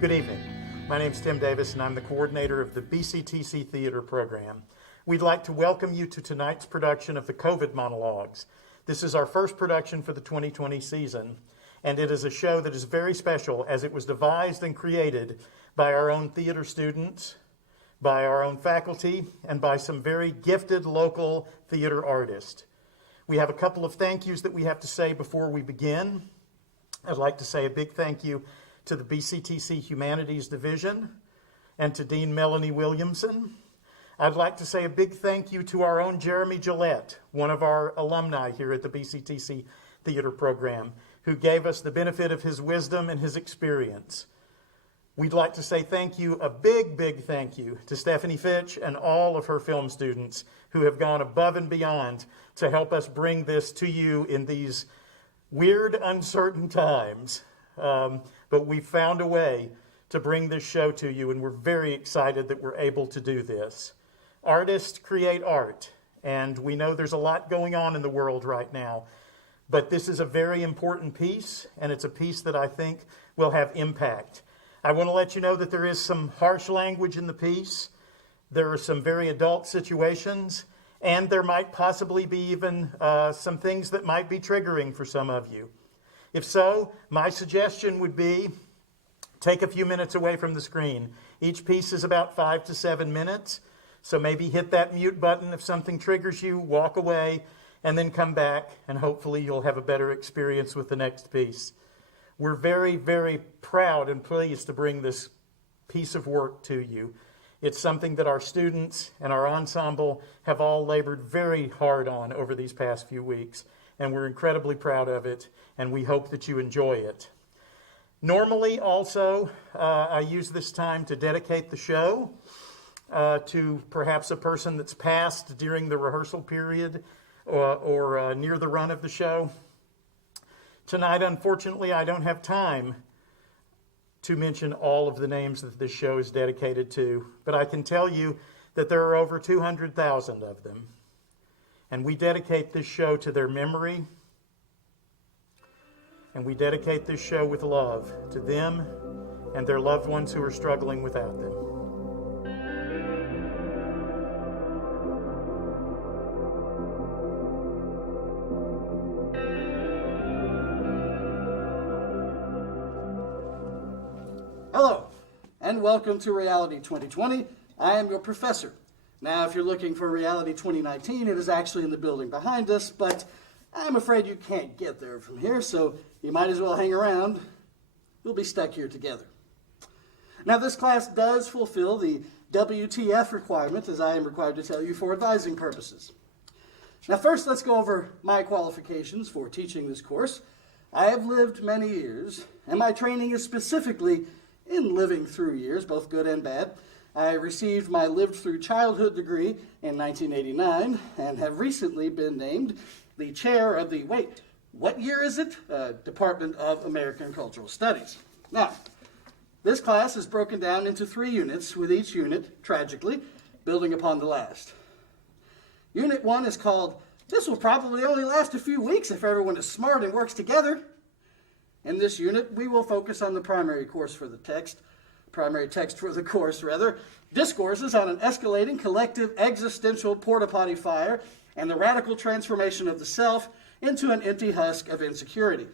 Good evening. My name is Tim Davis, and I'm the coordinator of the BCTC Theater program. We'd like to welcome you to tonight's production of the COVID Monologues. This is our first production for the 2020 season, and it is a show that is very special as it was devised and created by our own theater students, by our own faculty, and by some very gifted local theater artists. We have a couple of thank yous that we have to say before we begin. I'd like to say a big thank you to the BCTC Humanities Division and to Dean Melanie Williamson. I'd like to say a big thank you to our own Jeremy Gillette, one of our alumni here at the BCTC Theater program, who gave us the benefit of his wisdom and his experience. We'd like to say thank you, a big, big thank you to Stephanie Fitch and all of her film students who have gone above and beyond to help us bring this to you in these weird, uncertain times. But we found a way to bring this show to you, and we're very excited that we're able to do this. Artists create art, and we know there's a lot going on in the world right now, but this is a very important piece, and it's a piece that I think will have impact. I want to let you know that there is some harsh language in the piece. There are some very adult situations, and there might possibly be even some things that might be triggering for some of you. If so, my suggestion would be take a few minutes away from the screen. Each piece is about 5 to 7 minutes, so maybe hit that mute button if something triggers you, walk away, and then come back, and hopefully you'll have a better experience with the next piece. We're very, very proud and pleased to bring this piece of work to you. It's something that our students and our ensemble have all labored very hard on over these past few weeks, and we're incredibly proud of it, and we hope that you enjoy it. Normally, also, I use this time to dedicate the show to perhaps a person that's passed during the rehearsal period or near the run of the show. Tonight, unfortunately, I don't have time to mention all of the names that this show is dedicated to, but I can tell you that there are over 200,000 of them. And we dedicate this show to their memory, and we dedicate this show with love to them and their loved ones who are struggling without them. Hello, and welcome to Reality 2020. I am your professor. Now, if you're looking for Reality 2019, it is actually in the building behind us, but I'm afraid you can't get there from here, so you might as well hang around. We'll be stuck here together. Now, this class does fulfill the WTF requirement, as I am required to tell you, for advising purposes. Now, first, let's go over my qualifications for teaching this course. I have lived many years, and my training is specifically in living through years, both good and bad. I received my Lived Through Childhood degree in 1989 and have recently been named the chair of the, what year is it? Department of American Cultural Studies. Now, this class is broken down into 3 units, with each unit, tragically, building upon the last. Unit 1 is called, "This will probably only last a few weeks if everyone is smart and works together." In this unit, we will focus on the primary text for the course, discourses on an escalating collective existential porta-potty fire and the radical transformation of the self into an empty husk of insecurity,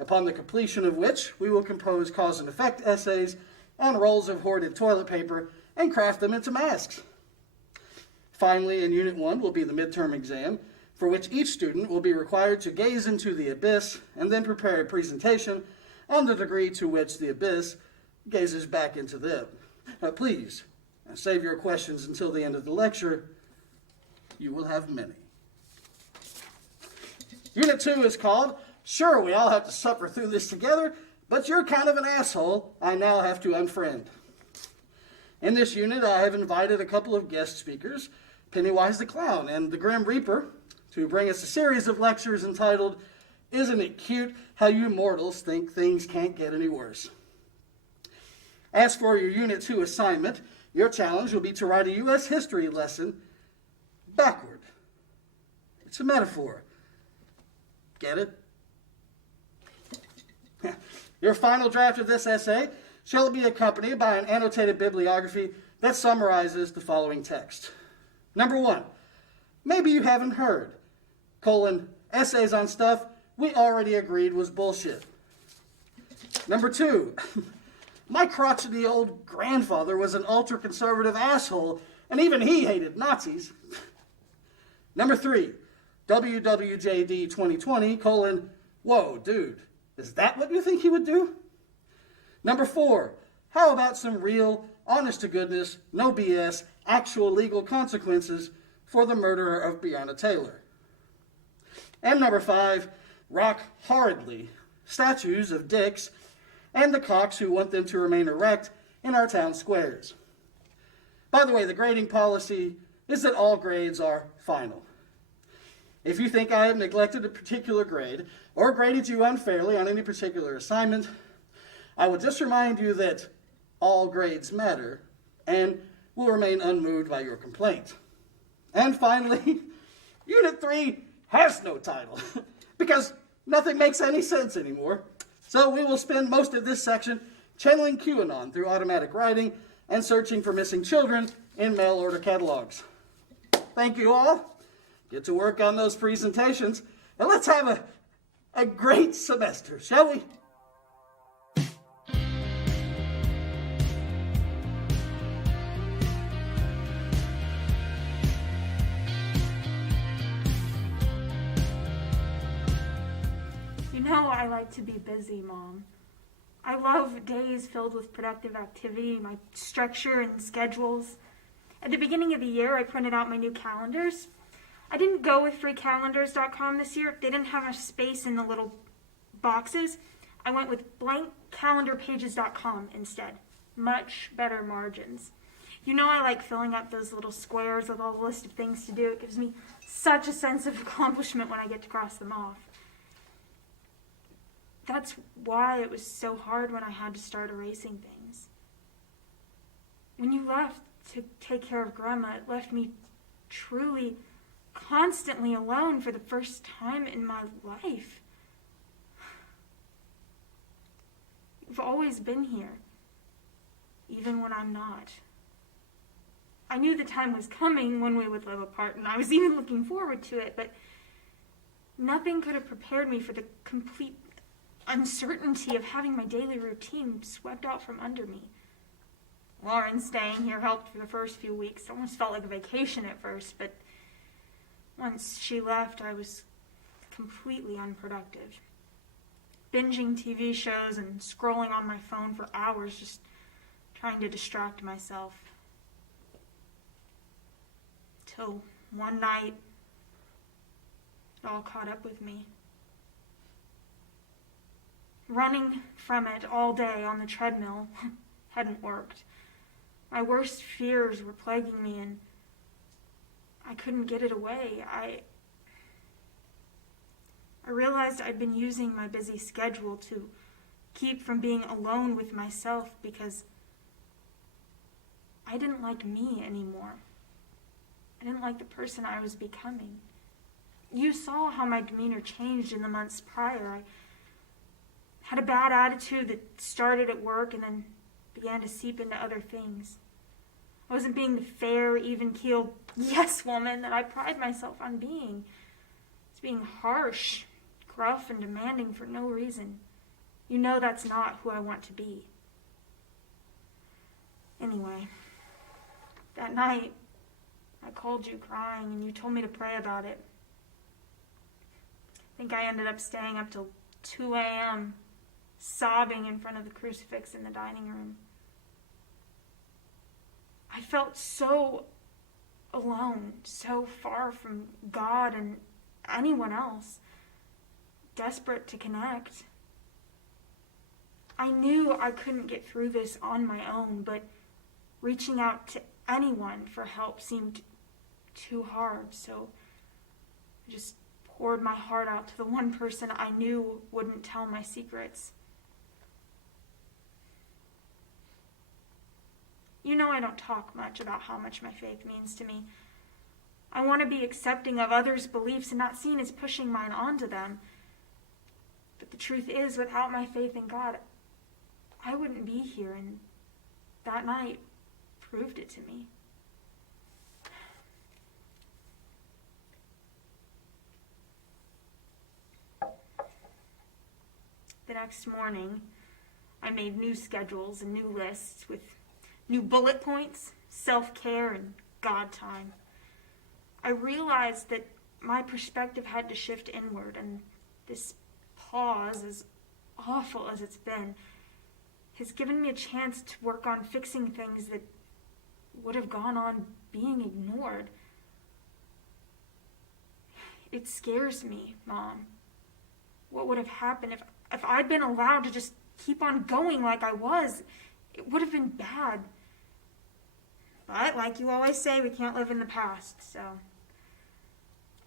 upon the completion of which we will compose cause and effect essays on rolls of hoarded toilet paper and craft them into masks. Finally, in Unit 1 will be the midterm exam, for which each student will be required to gaze into the abyss and then prepare a presentation on the degree to which the abyss gazes back into them. Please, save your questions until the end of the lecture. You will have many. Unit 2 is called, "Sure, we all have to suffer through this together, but you're kind of an asshole I now have to unfriend." In this unit, I have invited a couple of guest speakers, Pennywise the Clown and the Grim Reaper, to bring us a series of lectures entitled, "Isn't It Cute How You Mortals Think Things Can't Get Any Worse?" As for your Unit 2 assignment, your challenge will be to write a U.S. history lesson backward. It's a metaphor. Get it? Your final draft of this essay shall it be accompanied by an annotated bibliography that summarizes the following text. Number 1, maybe you haven't heard, essays on stuff we already agreed was bullshit. Number 2, my crotchety old grandfather was an ultra-conservative asshole, and even he hated Nazis. Number 3, WWJD 2020, whoa, dude, is that what you think he would do? Number 4, how about some real, honest-to-goodness, no BS, actual legal consequences for the murderer of Breonna Taylor? And number 5, rock horridly, statues of dicks and the cocks who want them to remain erect in our town squares. By the way, the grading policy is that all grades are final. If you think I have neglected a particular grade or graded you unfairly on any particular assignment, I will just remind you that all grades matter and will remain unmoved by your complaint. And finally, Unit 3 has no title because nothing makes any sense anymore. So we will spend most of this section channeling QAnon through automatic writing and searching for missing children in mail order catalogs. Thank you all. Get to work on those presentations, and let's have a great semester, shall we? You know I like to be busy, Mom. I love days filled with productive activity, my structure and schedules. At the beginning of the year, I printed out my new calendars. I didn't go with freecalendars.com this year. They didn't have enough space in the little boxes. I went with blankcalendarpages.com instead. Much better margins. You know I like filling up those little squares with all the list of things to do. It gives me such a sense of accomplishment when I get to cross them off. That's why it was so hard when I had to start erasing things. When you left to take care of Grandma, it left me truly, constantly alone for the first time in my life. You've always been here, even when I'm not. I knew the time was coming when we would live apart, and I was even looking forward to it, but nothing could have prepared me for the complete uncertainty of having my daily routine swept out from under me. Lauren staying here helped for the first few weeks. It almost felt like a vacation at first, but once she left, I was completely unproductive. Binging TV shows and scrolling on my phone for hours, just trying to distract myself. Till one night, it all caught up with me. Running from it all day on the treadmill hadn't worked. My worst fears were plaguing me, and I couldn't get it away. I realized I'd been using my busy schedule to keep from being alone with myself because I didn't like me anymore. I didn't like the person I was becoming. You saw how my demeanor changed in the months prior. I had a bad attitude that started at work and then began to seep into other things. I wasn't being the fair, even-keeled yes woman that I pride myself on being. I was being harsh, gruff, and demanding for no reason. You know that's not who I want to be. Anyway, that night, I called you crying and you told me to pray about it. I think I ended up staying up till 2 a.m., sobbing in front of the crucifix in the dining room. I felt so alone, so far from God and anyone else, desperate to connect. I knew I couldn't get through this on my own, but reaching out to anyone for help seemed too hard, so I just poured my heart out to the one person I knew wouldn't tell my secrets. You know I don't talk much about how much my faith means to me. I want to be accepting of others' beliefs and not seen as pushing mine onto them. But the truth is, without my faith in God, I wouldn't be here, and that night proved it to me. The next morning, I made new schedules and new lists with new bullet points, self-care, and God time. I realized that my perspective had to shift inward, and this pause, as awful as it's been, has given me a chance to work on fixing things that would have gone on being ignored. It scares me, Mom. What would have happened if I'd been allowed to just keep on going like I was? It would have been bad. But like you always say, we can't live in the past, so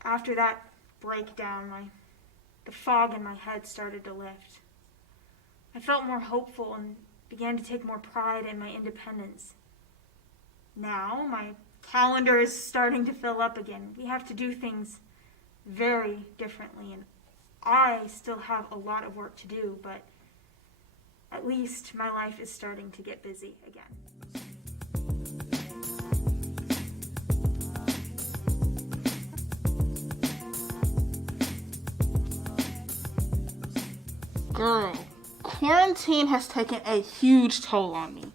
after that breakdown, the fog in my head started to lift. I felt more hopeful and began to take more pride in my independence. Now, my calendar is starting to fill up again. We have to do things very differently, and I still have a lot of work to do, but at least my life is starting to get busy again. Girl, quarantine has taken a huge toll on me.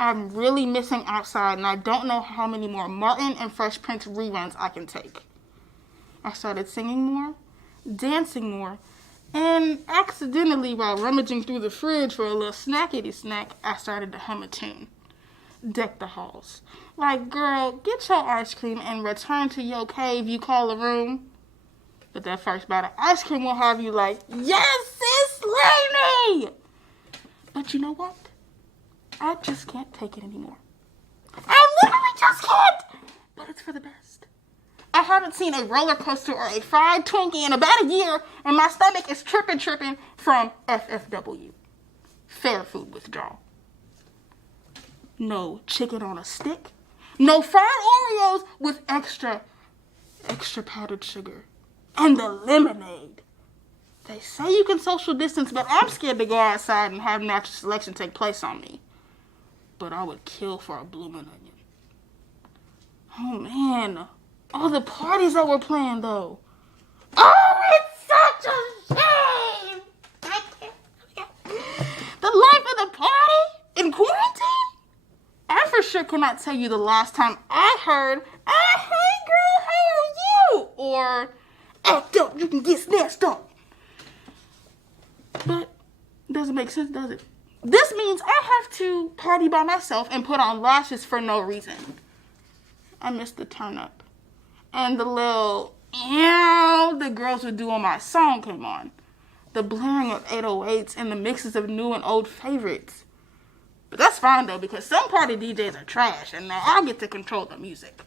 I'm really missing outside, and I don't know how many more Martin and Fresh Prince reruns I can take. I started singing more, dancing more, and accidentally, while rummaging through the fridge for a little snackety snack, I started to hum a tune. Deck the halls. Like, girl, get your ice cream and return to your cave you call a room. But that first bite of ice cream will have you like, yes, sis, slay me! But you know what? I just can't take it anymore. I literally just can't! But it's for the best. I haven't seen a roller coaster or a fried Twinkie in about a year, and my stomach is tripping from FFW. Fair food withdrawal. No chicken on a stick. No fried Oreos with extra powdered sugar. And the lemonade. They say you can social distance, but I'm scared to go outside and have natural selection take place on me. But I would kill for a blooming onion. Oh man, all the parties that were planned though. Oh, it's such a shame. I can't. The life of the party in quarantine? I for sure cannot tell you the last time I heard, hey girl, how are you? Or, act up, you can get snatched up. But doesn't make sense, does it? This means I have to party by myself and put on lashes for no reason. I missed the turn up. And the little ew the girls would do on my song came on. The blaring of 808s and the mixes of new and old favorites. But that's fine though, because some party DJs are trash and now I get to control the music.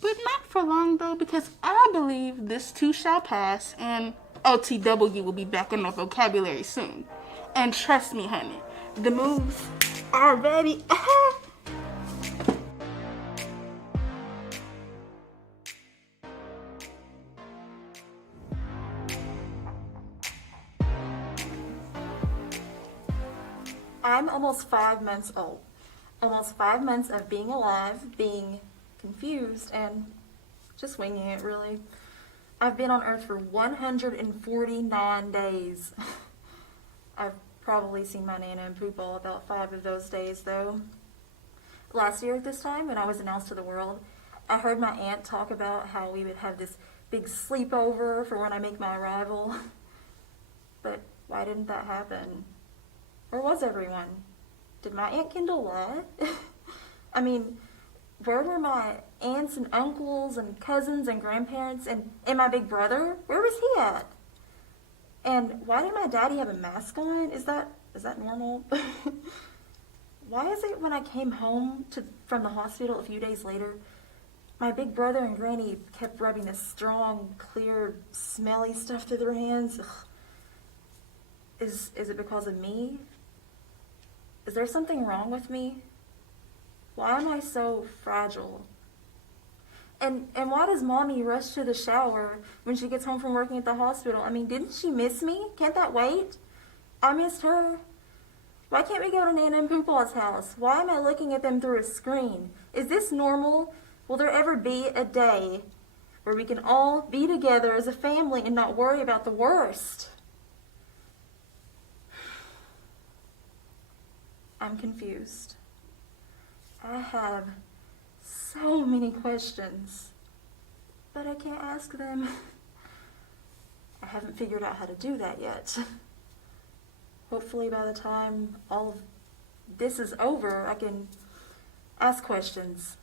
But not for long though, because I believe this too shall pass and OTW will be back in our vocabulary soon. And trust me, honey, the moves are ready. I'm almost 5 months old. Almost 5 months of being alive, being confused, and just winging it, really. I've been on Earth for 149 days. I've probably seen my Nana and Poopa about 5 of those days, though. Last year at this time, when I was announced to the world, I heard my aunt talk about how we would have this big sleepover for when I make my arrival. But why didn't that happen? Where was everyone? Did my Aunt Kendall lie? I mean, where were my aunts and uncles and cousins and grandparents and my big brother? Where was he at? And why did my daddy have a mask on? Is that normal? Why is it when I came home from the hospital a few days later, my big brother and granny kept rubbing this strong, clear, smelly stuff through their hands? Ugh. Is it because of me? Is there something wrong with me? Why am I so fragile? And why does Mommy rush to the shower when she gets home from working at the hospital? I mean, didn't she miss me? Can't that wait? I missed her. Why can't we go to Nana and Poopa's house? Why am I looking at them through a screen? Is this normal? Will there ever be a day where we can all be together as a family and not worry about the worst? I'm confused. I have so many questions, but I can't ask them. I haven't figured out how to do that yet. Hopefully by the time all of this is over, I can ask questions.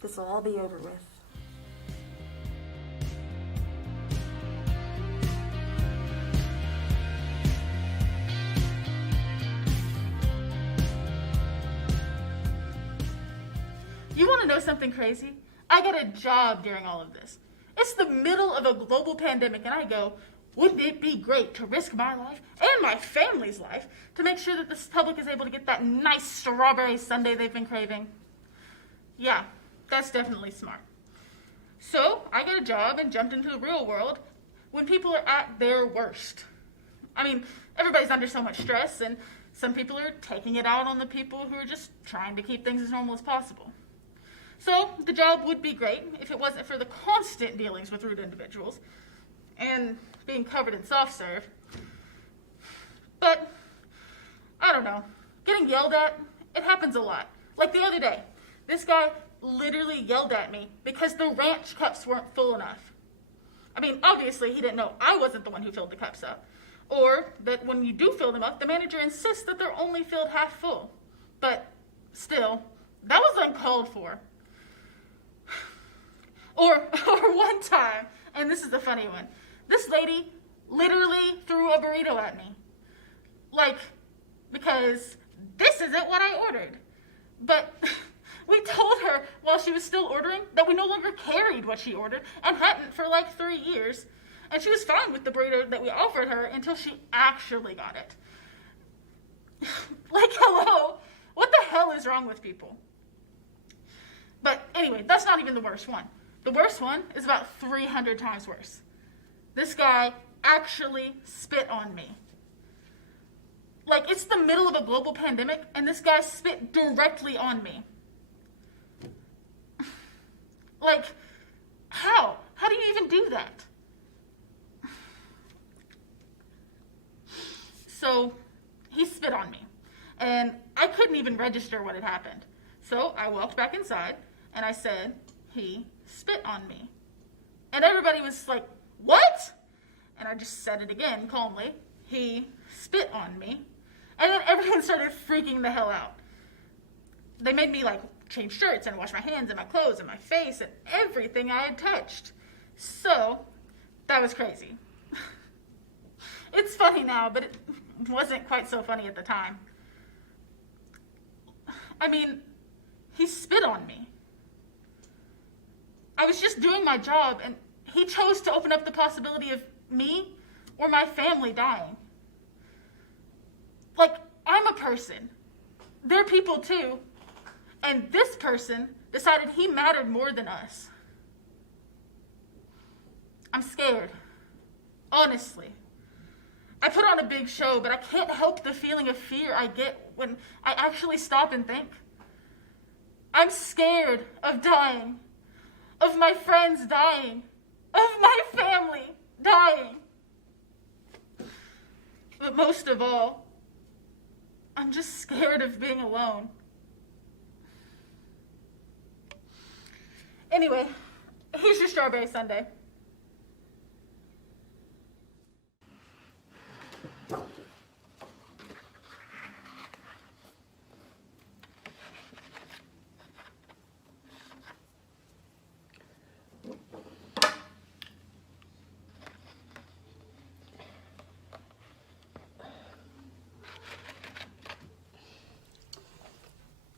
This will all be over with. You want to know something crazy? I got a job during all of this. It's the middle of a global pandemic, and I go, wouldn't it be great to risk my life and my family's life to make sure that this public is able to get that nice strawberry sundae they've been craving? Yeah, that's definitely smart. So I got a job and jumped into the real world when people are at their worst. I mean, everybody's under so much stress, and some people are taking it out on the people who are just trying to keep things as normal as possible. So the job would be great if it wasn't for the constant dealings with rude individuals and being covered in soft serve. But, I don't know, getting yelled at, it happens a lot. Like the other day, this guy literally yelled at me because the ranch cups weren't full enough. I mean, obviously he didn't know I wasn't the one who filled the cups up. Or that when you do fill them up, the manager insists that they're only filled half full. But still, that was uncalled for. Or one time, and this is the funny one, this lady literally threw a burrito at me. Like, because this isn't what I ordered. But we told her while she was still ordering that we no longer carried what she ordered and hadn't for like 3 years. And she was fine with the burrito that we offered her until she actually got it. Like, hello, what the hell is wrong with people? But anyway, that's not even the worst one. The worst one is about 300 times worse. This guy actually spit on me. Like, it's the middle of a global pandemic, and this guy spit directly on me. Like, how? How do you even do that? So, he spit on me, and I couldn't even register what had happened. So, I walked back inside, and I said, he spit on me. And everybody was like, what? And I just said it again calmly. He spit on me. And then everyone started freaking the hell out. They made me like change shirts and wash my hands and my clothes and my face and everything I had touched. So that was crazy. It's funny now, but it wasn't quite so funny at the time. I mean, he spit on me. I was just doing my job, and he chose to open up the possibility of me or my family dying. Like, I'm a person. They're people too. And this person decided he mattered more than us. I'm scared. Honestly. I put on a big show, but I can't help the feeling of fear I get when I actually stop and think. I'm scared of dying. Of my friends dying. Of my family dying. But most of all, I'm just scared of being alone. Anyway, here's your strawberry sundae.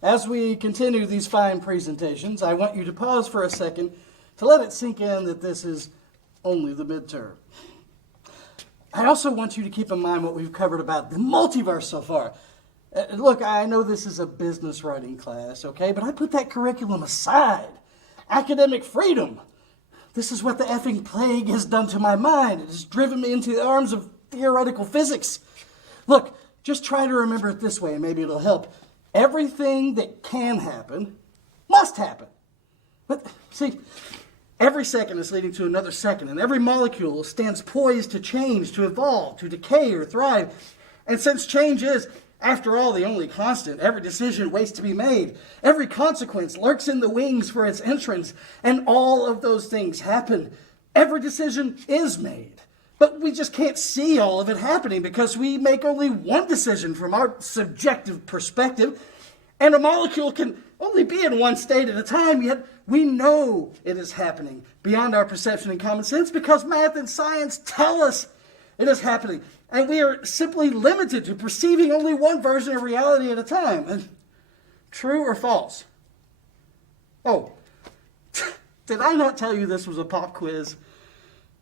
As we continue these fine presentations, I want you to pause for a second to let it sink in that this is only the midterm. I also want you to keep in mind what we've covered about the multiverse so far. Look, I know this is a business writing class, okay, but I put that curriculum aside. Academic freedom. This is what the effing plague has done to my mind. It has driven me into the arms of theoretical physics. Look, just try to remember it this way and maybe it'll help. Everything that can happen must happen. But see, every second is leading to another second, and every molecule stands poised to change, to evolve, to decay or thrive. And since change is, after all, the only constant, every decision waits to be made. Every consequence lurks in the wings for its entrance, and all of those things happen. Every decision is made. But we just can't see all of it happening because we make only one decision from our subjective perspective, and a molecule can only be in one state at a time, yet we know it is happening beyond our perception and common sense because math and science tell us it is happening. And we are simply limited to perceiving only one version of reality at a time. And true or false? Oh, did I not tell you this was a pop quiz?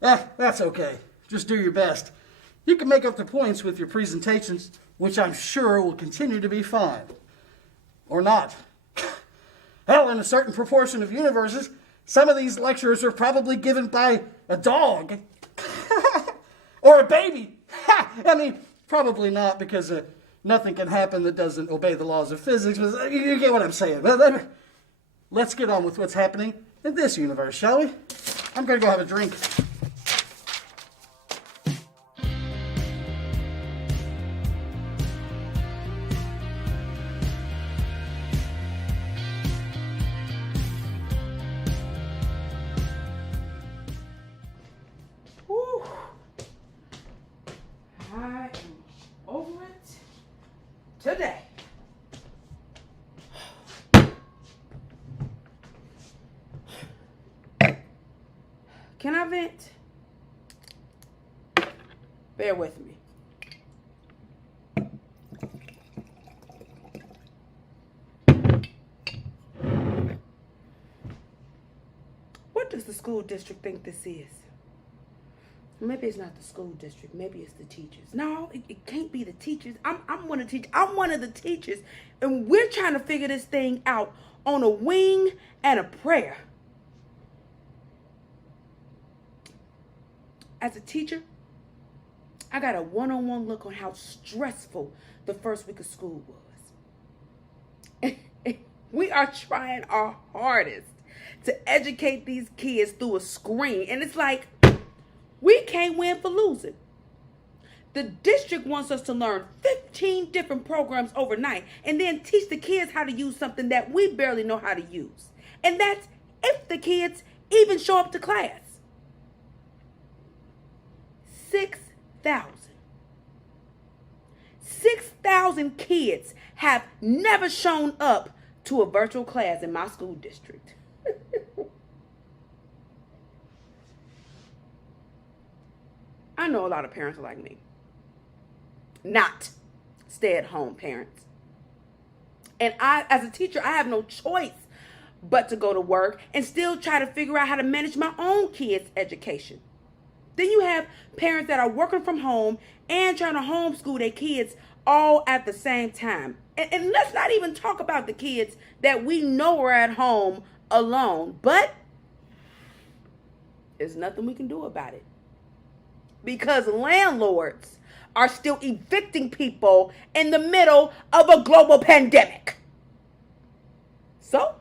That's okay. Just do your best. You can make up the points with your presentations, which I'm sure will continue to be fine. Or not. Hell, in a certain proportion of universes, some of these lectures are probably given by a dog. Or a baby. I mean, probably not, because nothing can happen that doesn't obey the laws of physics. But you get what I'm saying. But let's get on with what's happening in this universe, shall we? I'm going to go have a drink. I am over it today. Can I vent? Bear with me. What does the school district think this is? Maybe it's not the school district. Maybe it's the teachers. No, it can't be the teachers. I'm one of the teachers. I'm one of the teachers. And we're trying to figure this thing out on a wing and a prayer. As a teacher, I got a one-on-one look on how stressful the first week of school was. We are trying our hardest to educate these kids through a screen. And it's like, we can't win for losing. The district wants us to learn 15 different programs overnight and then teach the kids how to use something that we barely know how to use. And that's if the kids even show up to class. 6,000. 6,000 kids have never shown up to a virtual class in my school district. I know a lot of parents are like me. Not stay-at-home parents. And I, as a teacher, I have no choice but to go to work and still try to figure out how to manage my own kids' education. Then you have parents that are working from home and trying to homeschool their kids all at the same time. And let's not even talk about the kids that we know are at home alone. But there's nothing we can do about it. Because landlords are still evicting people in the middle of a global pandemic. So,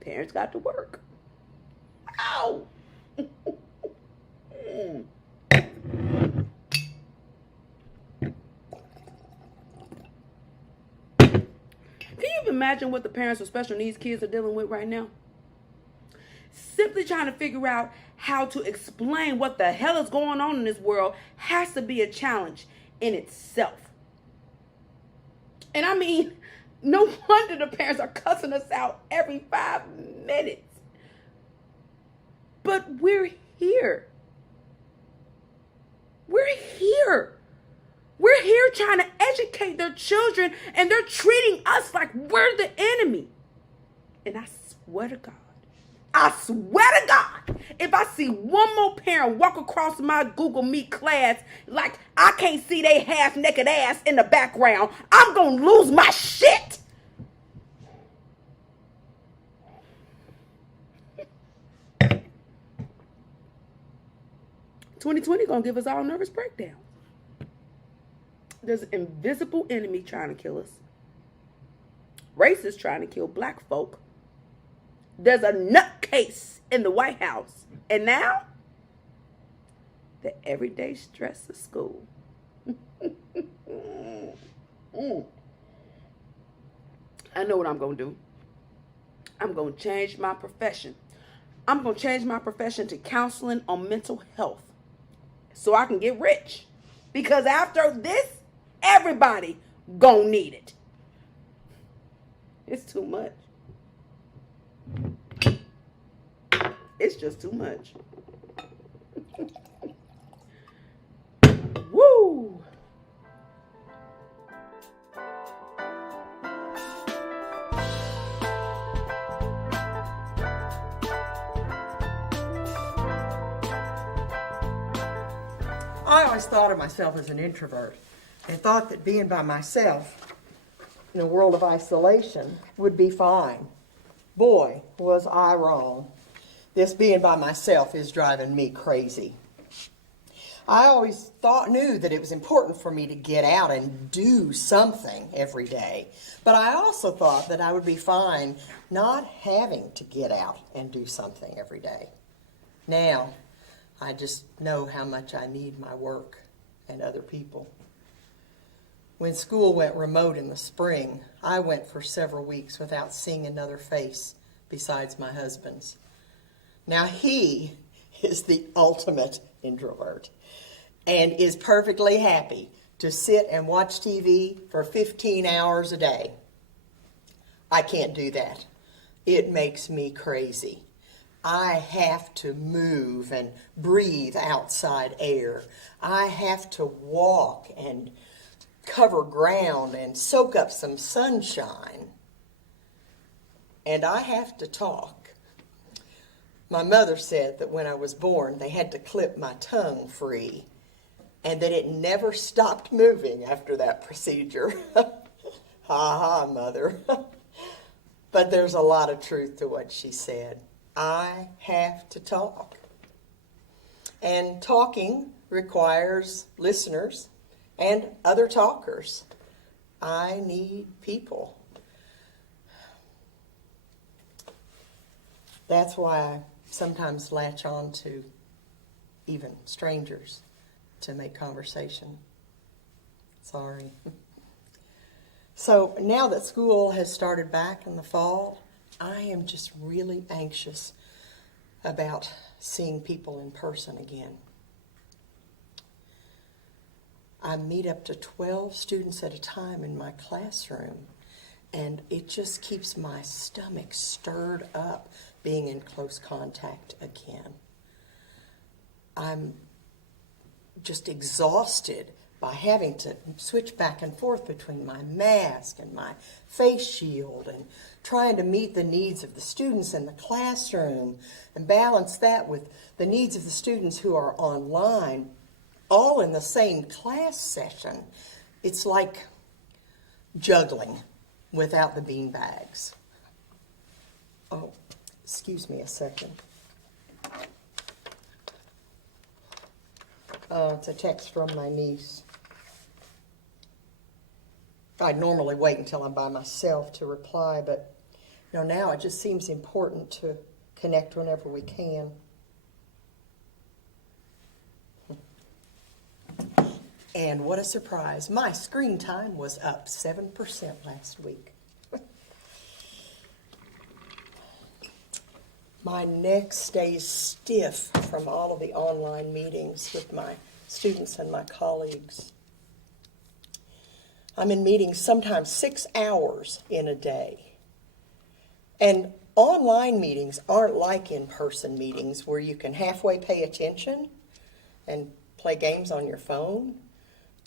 parents got to work. Ow! Can you even imagine what the parents with special needs kids are dealing with right now? Simply trying to figure out how to explain what the hell is going on in this world has to be a challenge in itself. And I mean, no wonder the parents are cussing us out every 5 minutes. But we're here. We're here. We're here trying to educate their children, and they're treating us like we're the enemy. And I swear to God, if I see one more parent walk across my Google Meet class like I can't see their half-naked ass in the background, I'm going to lose my shit. $2020 going to give us all nervous breakdowns. There's an invisible enemy trying to kill us. Racists trying to kill black folk. There's a nutcase in the White House. And now, the everyday stress of school. I know what I'm going to do. I'm going to change my profession. I'm going to change my profession to counseling on mental health so I can get rich. Because after this, everybody gonna need it. It's too much. It's just too much. Woo! I always thought of myself as an introvert and thought that being by myself in a world of isolation would be fine. Boy, was I wrong. This being by myself is driving me crazy. I always knew that it was important for me to get out and do something every day. But I also thought that I would be fine not having to get out and do something every day. Now, I just know how much I need my work and other people. When school went remote in the spring, I went for several weeks without seeing another face besides my husband's. Now he is the ultimate introvert and is perfectly happy to sit and watch TV for 15 hours a day. I can't do that. It makes me crazy. I have to move and breathe outside air. I have to walk and cover ground and soak up some sunshine. And I have to talk. My mother said that when I was born, they had to clip my tongue free and that it never stopped moving after that procedure. Ha ha, Mother. But there's a lot of truth to what she said. I have to talk. And talking requires listeners and other talkers. I need people. That's why I sometimes latch on to even strangers to make conversation. Sorry. So now that school has started back in the fall, I am just really anxious about seeing people in person again. I meet up to 12 students at a time in my classroom, and it just keeps my stomach stirred up being in close contact again. I'm just exhausted by having to switch back and forth between my mask and my face shield and trying to meet the needs of the students in the classroom and balance that with the needs of the students who are online, all in the same class session. It's like juggling without the bean bags. Oh, excuse me a second. It's a text from my niece. I'd normally wait until I'm by myself to reply, but now it just seems important to connect whenever we can. And what a surprise. My screen time was up 7% last week. My neck stays stiff from all of the online meetings with my students and my colleagues. I'm in meetings sometimes 6 hours in a day. And online meetings aren't like in-person meetings where you can halfway pay attention and play games on your phone.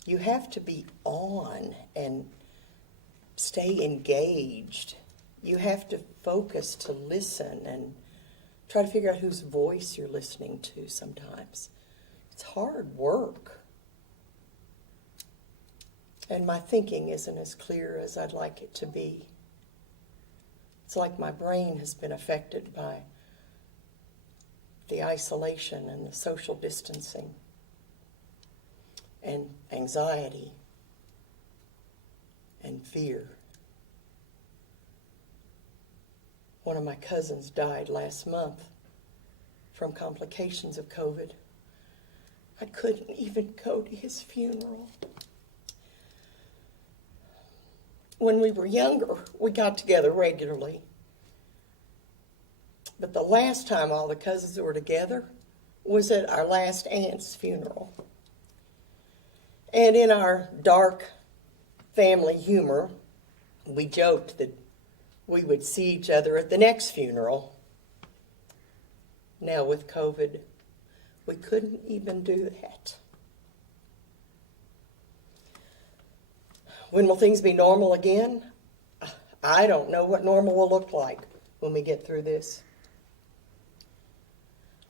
You have to be on and stay engaged. You have to focus to listen and try to figure out whose voice you're listening to sometimes. It's hard work. And my thinking isn't as clear as I'd like it to be. It's like my brain has been affected by the isolation and the social distancing and anxiety and fear. One of my cousins died last month from complications of COVID. I couldn't even go to his funeral. When we were younger, we got together regularly. But the last time all the cousins were together was at our last aunt's funeral. And in our dark family humor, we joked that we would see each other at the next funeral. Now with COVID, we couldn't even do that. When will things be normal again? I don't know what normal will look like when we get through this.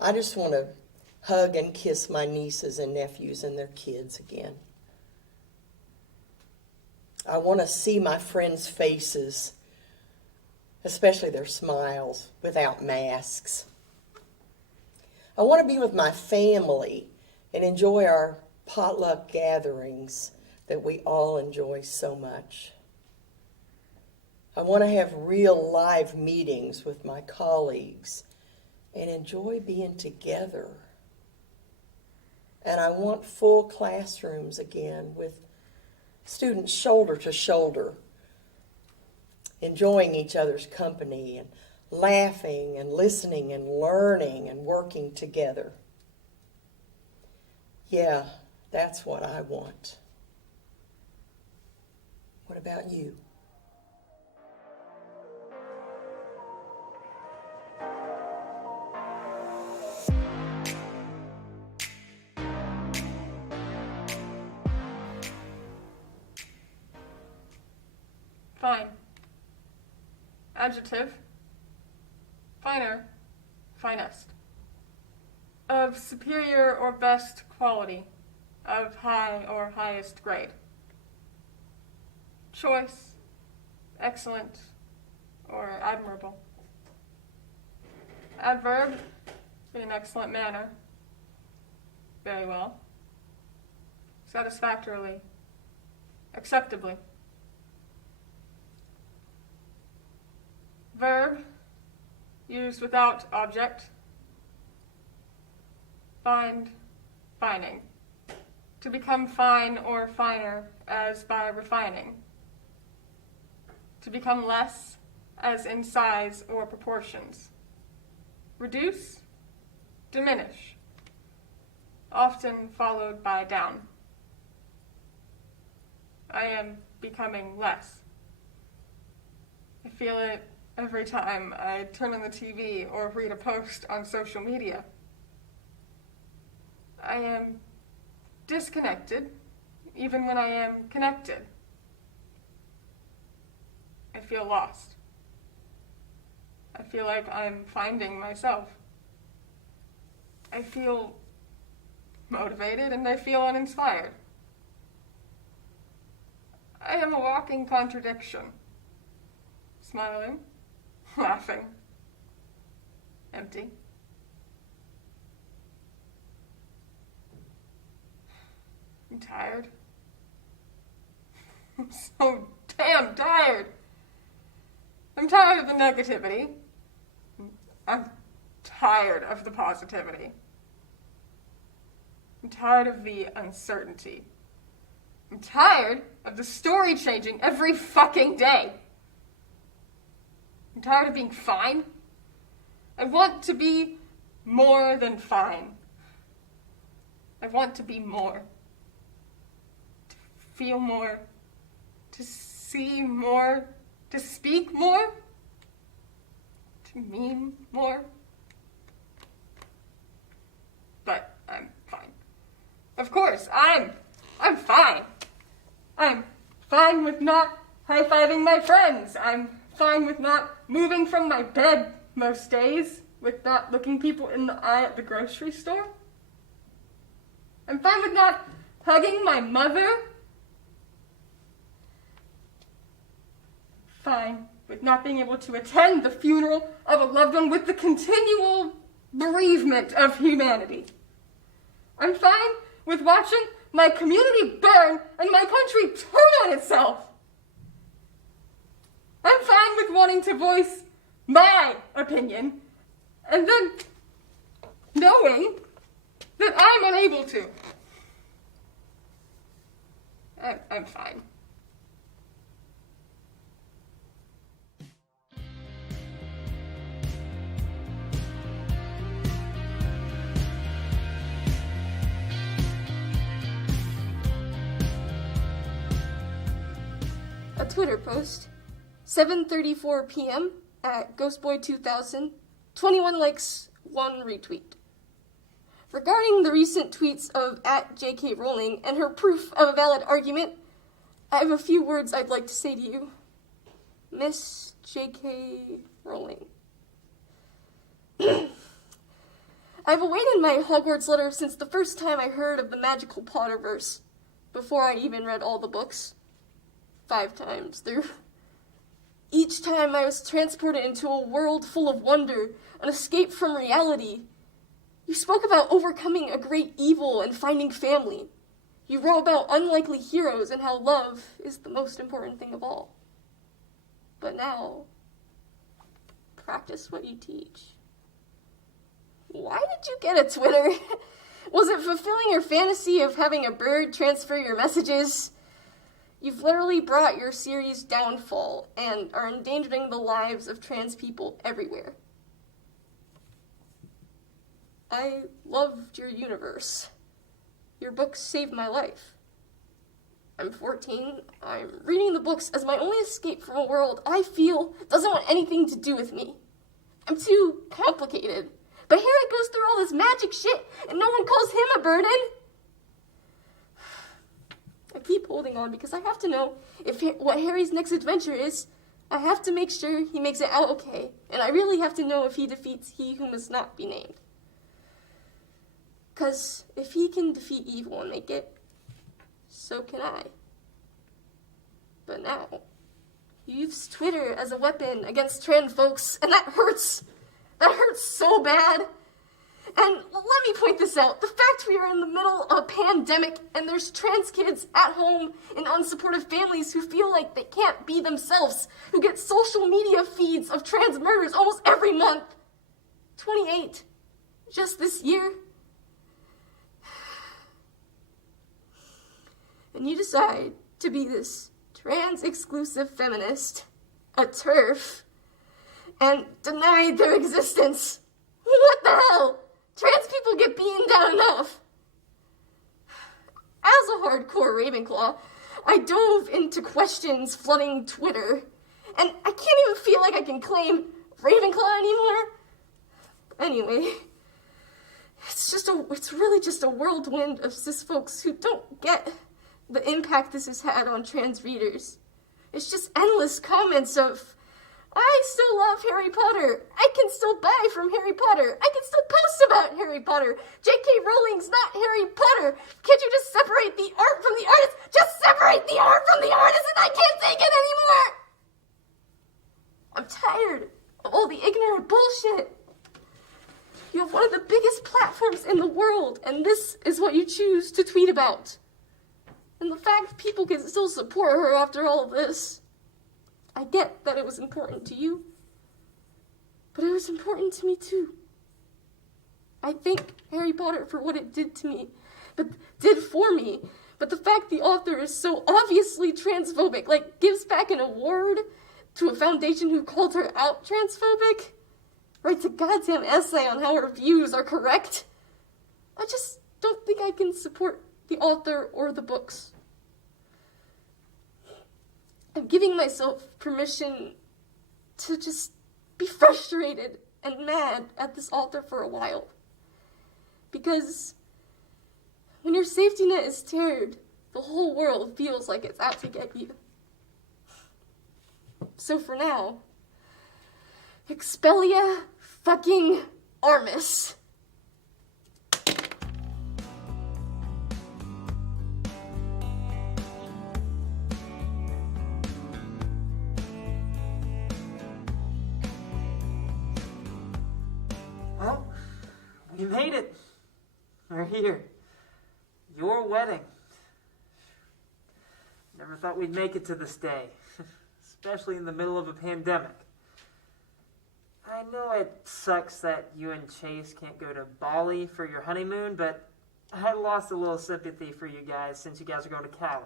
I just want to hug and kiss my nieces and nephews and their kids again. I want to see my friends' faces, especially their smiles, without masks. I want to be with my family and enjoy our potluck gatherings that we all enjoy so much. I want to have real live meetings with my colleagues and enjoy being together. And I want full classrooms again with students shoulder to shoulder, enjoying each other's company and laughing and listening and learning and working together. Yeah, that's what I want. What about you? Fine. Adjective. Finer. Finest. Of superior or best quality. Of high or highest grade. Choice. Excellent. Or admirable. Adverb. In an excellent manner. Very well. Satisfactorily. Acceptably. Verb, used without object. Find, fining. To become fine or finer, as by refining. To become less, as in size or proportions. Reduce, diminish. Often followed by down. I am becoming less. I feel it every time I turn on the TV or read a post on social media. I am disconnected, even when I am connected. I feel lost. I feel like I'm finding myself. I feel motivated and I feel uninspired. I am a walking contradiction. Smiling. Laughing. Empty. I'm tired. I'm so damn tired. I'm tired of the negativity. I'm tired of the positivity. I'm tired of the uncertainty. I'm tired of the story changing every fucking day. I'm tired of being fine. I want to be more than fine. I want to be more. To feel more. To see more. To speak more. To mean more. But I'm fine. Of course, I'm fine. I'm fine with not high-fiving my friends. I'm fine with not moving from my bed most days, with not looking people in the eye at the grocery store. I'm fine with not hugging my mother. Fine with not being able to attend the funeral of a loved one with the continual bereavement of humanity. I'm fine with watching my community burn and my country turn on itself. wanting to voice my opinion, and then knowing that I'm unable to. I'm fine. A Twitter post, 7:34 p.m. at Ghostboy2000, 21 likes, 1 retweet. Regarding the recent tweets of @JK Rowling and her proof of a valid argument, I have a few words I'd like to say to you. Miss J.K. Rowling. I've awaited my Hogwarts letter since the first time I heard of the magical Potterverse, before I even read all the books. 5 times through. Each time I was transported into a world full of wonder, an escape from reality. You spoke about overcoming a great evil and finding family. You wrote about unlikely heroes and how love is the most important thing of all. But now, practice what you teach. Why did you get a Twitter? Was it fulfilling your fantasy of having a bird transfer your messages? You've literally brought your series' downfall and are endangering the lives of trans people everywhere. I loved your universe. Your books saved my life. I'm 14. I'm reading the books as my only escape from a world I feel doesn't want anything to do with me. I'm too complicated. But Harry goes through all this magic shit and no one calls him a burden. I keep holding on because I have to know what Harry's next adventure is. I have to make sure he makes it out okay, and I really have to know if he defeats he who must not be named. Because if he can defeat evil and make it, so can I. But now, you use Twitter as a weapon against trans folks, and that hurts. That hurts so bad. And let me point this out. The fact we are in the middle of a pandemic and there's trans kids at home in unsupportive families who feel like they can't be themselves, who get social media feeds of trans murders almost every month. 28. Just this year. And you decide to be this trans-exclusive feminist, a TERF, and deny their existence. What the hell? Trans people get beaten down enough. As a hardcore Ravenclaw, I dove into questions flooding Twitter, and I can't even feel like I can claim Ravenclaw anymore. Anyway, it's really just a whirlwind of cis folks who don't get the impact this has had on trans readers. It's just endless comments of, I still love Harry Potter. I can still buy from Harry Potter. I can still post about Harry Potter. J.K. Rowling's not Harry Potter. Can't you just separate the art from the artist? Just separate the art from the artist and I can't take it anymore! I'm tired of all the ignorant bullshit. You have one of the biggest platforms in the world, and this is what you choose to tweet about. And the fact people can still support her after all this. I get that it was important to you, but it was important to me too. I thank Harry Potter for what it did to me, but did for me. But the fact the author is so obviously transphobic, like gives back an award to a foundation who called her out transphobic, writes a goddamn essay on how her views are correct. I just don't think I can support the author or the books. I'm giving myself permission to just be frustrated and mad at this author for a while. Because when your safety net is teared, the whole world feels like it's out to get you. So for now, Expelia fucking Armis. Well, we made it. We're here. Your wedding. Never thought we'd make it to this day. especially in the middle of a pandemic. I know it sucks that you and Chase can't go to Bali for your honeymoon, but I lost a little sympathy for you guys since you guys are going to Cali.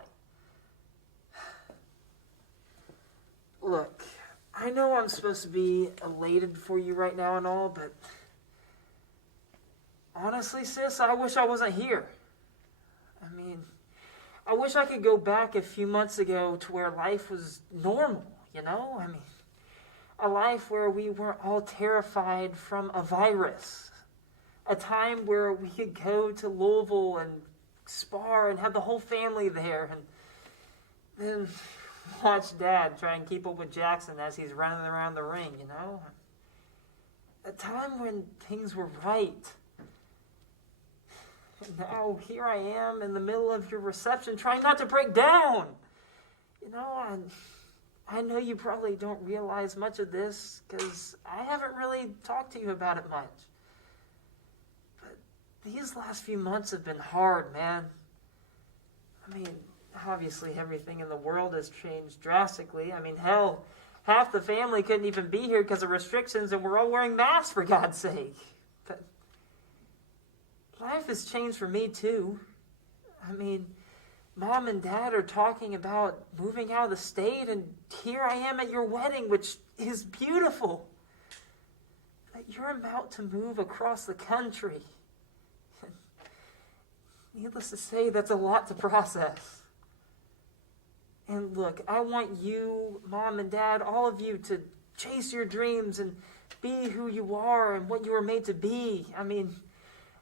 Look, I know I'm supposed to be elated for you right now and all, but honestly, sis, I wish I wasn't here. I mean, I wish I could go back a few months ago to where life was normal, you know? I mean, a life where we weren't all terrified from a virus. A time where we could go to Louisville and spar and have the whole family there, and then watch Dad try and keep up with Jackson as he's running around the ring, you know? A time when things were right. And now here I am in the middle of your reception trying not to break down. You know, I know you probably don't realize much of this because I haven't really talked to you about it much. But these last few months have been hard, man. I mean, obviously everything in the world has changed drastically. I mean, hell, half the family couldn't even be here because of restrictions and we're all wearing masks, for God's sake. But life has changed for me, too. I mean, Mom and Dad are talking about moving out of the state, and here I am at your wedding, which is beautiful. But you're about to move across the country. Needless to say, that's a lot to process. And look, I want you, Mom and Dad, all of you, to chase your dreams and be who you are and what you were made to be. I mean,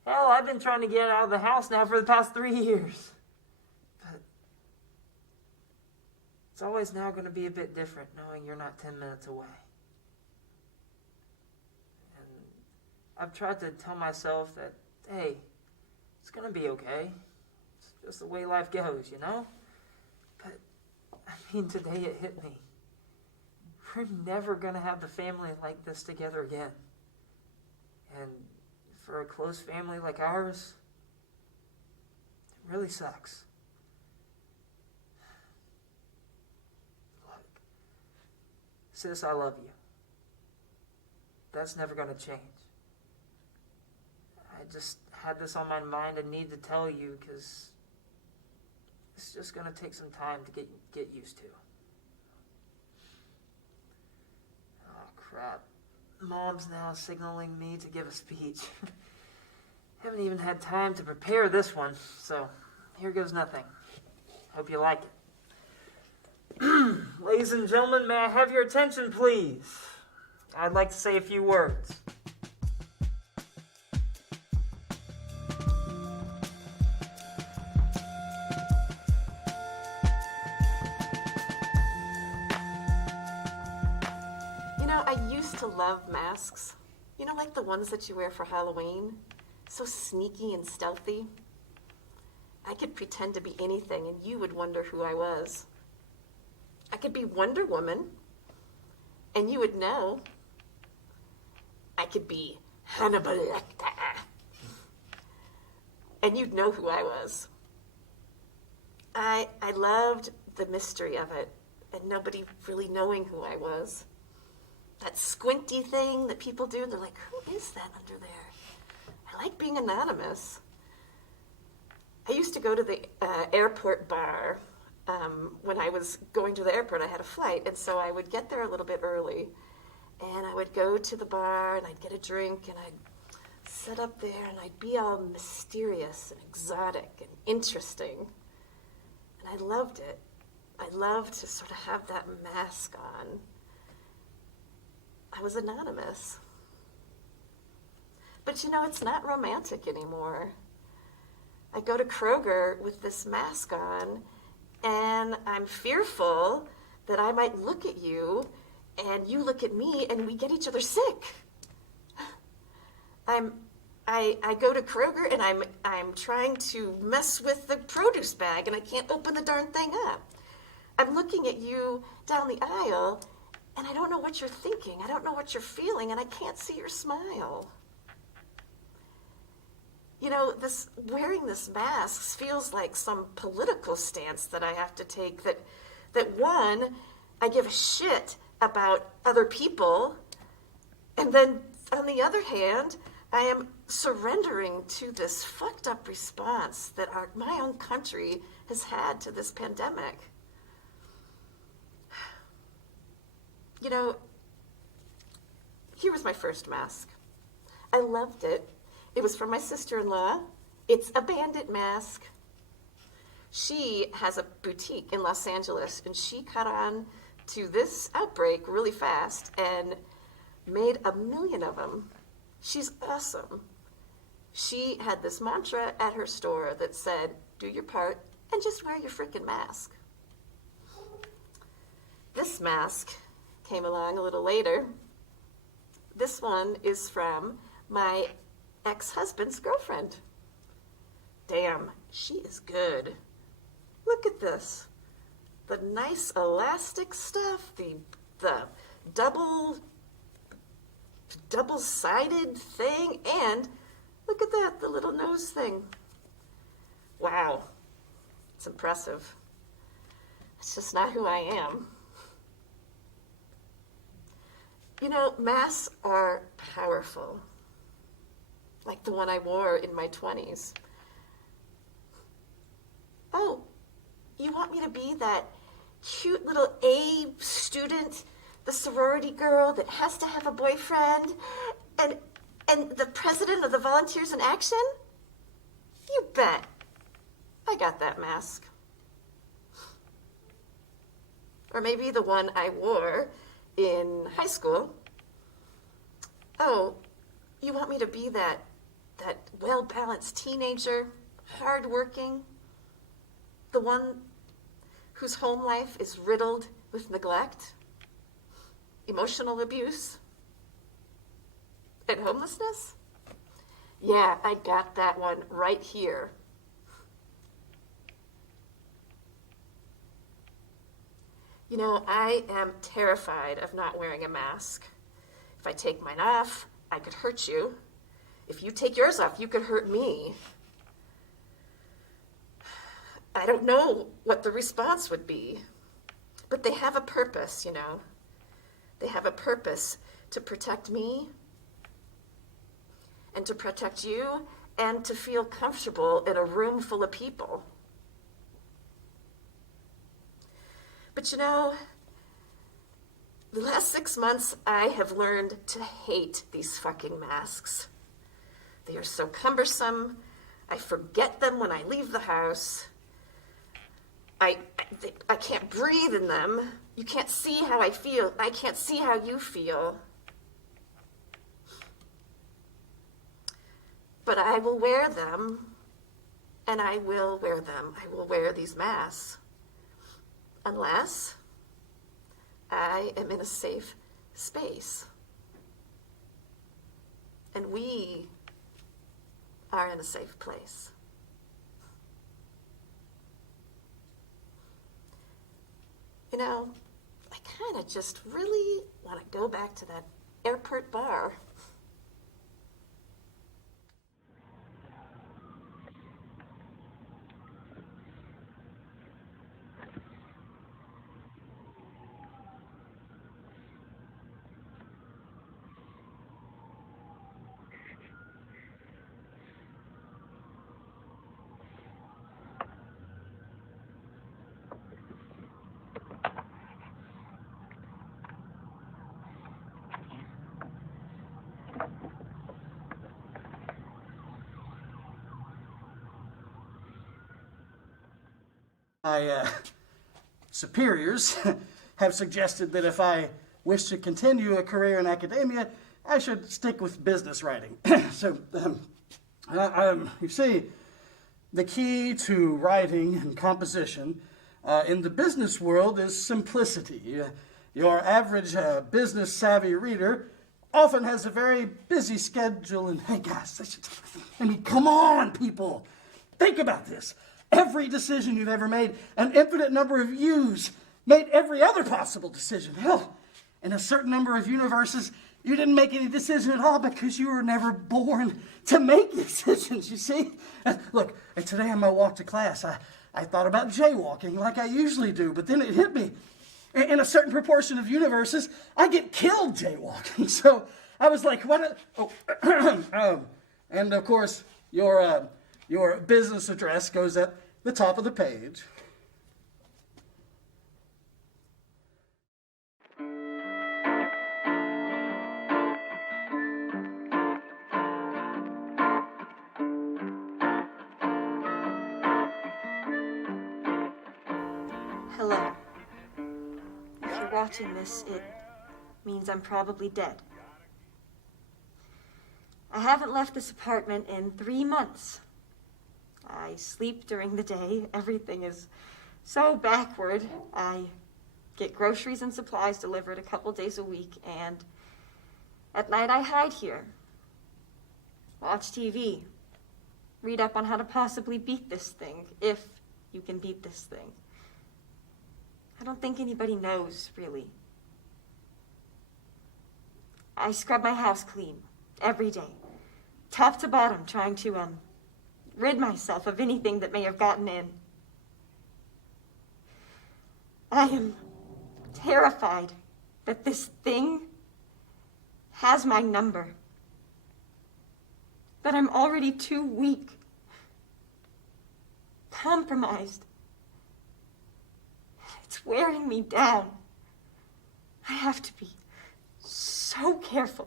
hell, I've been trying to get out of the house now for the past 3 years. But it's always now going to be a bit different knowing you're not 10 minutes away. And I've tried to tell myself that, hey, it's going to be okay. It's just the way life goes, you know? But, I mean, today it hit me. We're never going to have the family like this together again. And for a close family like ours, it really sucks. Look, sis, I love you. That's never going to change. I just had this on my mind and need to tell you because it's just going to take some time to get used to. Oh, crap. Mom's now signaling me to give a speech. Haven't even had time to prepare this one, so here goes nothing. Hope you like it. Ladies and gentlemen, may I have your attention, please? I'd like to say a few words. I used to love masks. You know, like the ones that you wear for Halloween? So sneaky and stealthy. I could pretend to be anything and you would wonder who I was. I could be Wonder Woman and you would know. I could be Hannibal Lecter and you'd know who I was. I loved the mystery of it and nobody really knowing who I was. That squinty thing that people do, and they're like, who is that under there? I like being anonymous. I used to go to the airport bar when I was going to the airport. I had a flight, and so I would get there a little bit early, and I would go to the bar, and I'd get a drink, and I'd sit up there, and I'd be all mysterious and exotic and interesting. And I loved it. I loved to sort of have that mask on. I was anonymous. But you know, it's not romantic anymore. I go to Kroger with this mask on, and I'm fearful that I might look at you, and you look at me, and we get each other sick. I go to Kroger, and I'm trying to mess with the produce bag, and I can't open the darn thing up. I'm looking at you down the aisle, and I don't know what you're thinking. I don't know what you're feeling, and I can't see your smile. You know, wearing this mask feels like some political stance that I have to take that one, I give a shit about other people. And then, on the other hand, I am surrendering to this fucked up response that my own country has had to this pandemic. You know, here was my first mask. I loved it. It was from my sister-in-law. It's a bandit mask. She has a boutique in Los Angeles, and she caught on to this outbreak really fast and made 1 million of them. She's awesome. She had this mantra at her store that said, do your part and just wear your freaking mask. This mask came along a little later. This one is from my ex-husband's girlfriend. Damn, she is good. Look at this. The nice elastic stuff, the double-sided thing, and look at that, the little nose thing. Wow, it's impressive. It's just not who I am. You know, masks are powerful, like the one I wore in my 20s. Oh, you want me to be that cute little A student, the sorority girl that has to have a boyfriend, and the president of the Volunteers in Action? You bet. I got that mask. Or maybe the one I wore in high school. Oh, you want me to be that well-balanced teenager, hardworking, the one whose home life is riddled with neglect, emotional abuse, and homelessness? Yeah, I got that one right here. You know, I am terrified of not wearing a mask. If I take mine off, I could hurt you. If you take yours off, you could hurt me. I don't know what the response would be, but they have a purpose, you know. They have a purpose to protect me and to protect you and to feel comfortable in a room full of people. But you know, the last 6 months I have learned to hate these fucking masks. They are so cumbersome. I forget them when I leave the house. I can't breathe in them. You can't see how I feel. I can't see how you feel. But I will wear them, and I will wear them. I will wear these masks. Unless I am in a safe space. And we are in a safe place. You know, I kind of just really want to go back to that airport bar. My superiors have suggested that if I wish to continue a career in academia, I should stick with business writing. So, you see, the key to writing and composition in the business world is simplicity. Your average business-savvy reader often has a very busy schedule, and hey guys, come on, people, think about this. Every decision you've ever made, an infinite number of yous made every other possible decision. Hell, in a certain number of universes, you didn't make any decision at all because you were never born to make decisions, you see? Look, today on my walk to class, I thought about jaywalking like I usually do, but then it hit me. In a certain proportion of universes, I get killed jaywalking. So I was like, what? And of course, your business address goes at the top of the page. Hello. If you're watching this, it means I'm probably dead. I haven't left this apartment in 3 months. I sleep during the day. Everything is so backward. I get groceries and supplies delivered a couple days a week, and at night I hide here. Watch TV. Read up on how to possibly beat this thing, if you can beat this thing. I don't think anybody knows, really. I scrub my house clean every day, top to bottom, trying to rid myself of anything that may have gotten in. I am terrified that this thing has my number, that I'm already too weak, compromised. It's wearing me down. I have to be so careful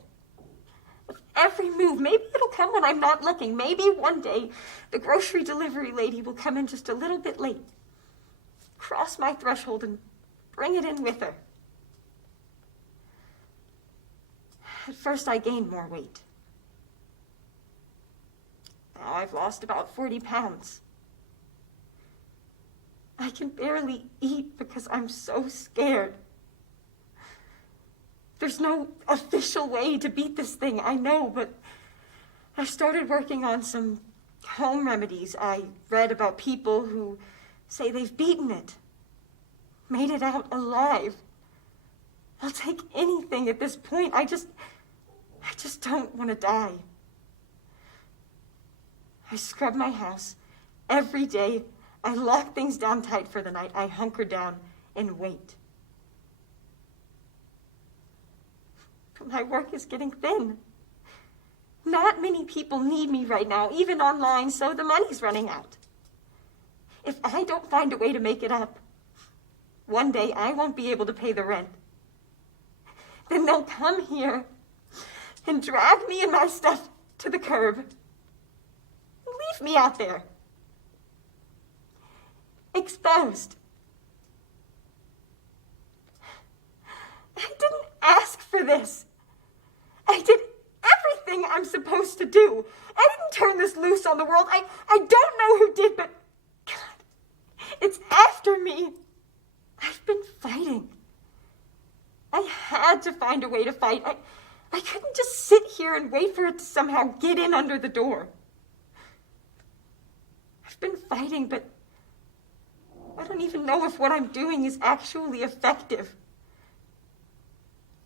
of every move. Maybe it'll come when I'm not looking. Maybe one day the grocery delivery lady will come in just a little bit late, cross my threshold, and bring it in with her. At first, I gained more weight. Now I've lost about 40 pounds. I can barely eat because I'm so scared. There's no official way to beat this thing, I know, but I started working on some home remedies. I read about people who say they've beaten it, made it out alive. I'll take anything at this point. I just don't want to die. I scrub my house every day. I lock things down tight for the night. I hunker down and wait. But my work is getting thin. Not many people need me right now, even online, so the money's running out. If I don't find a way to make it up, one day I won't be able to pay the rent. Then they'll come here and drag me and my stuff to the curb. Leave me out there. Exposed. I didn't ask for this. I did everything I'm supposed to do. I didn't turn this loose on the world. I don't know who did, but God, it's after me. I've been fighting. I had to find a way to fight. I couldn't just sit here and wait for it to somehow get in under the door. I've been fighting, but I don't even know if what I'm doing is actually effective.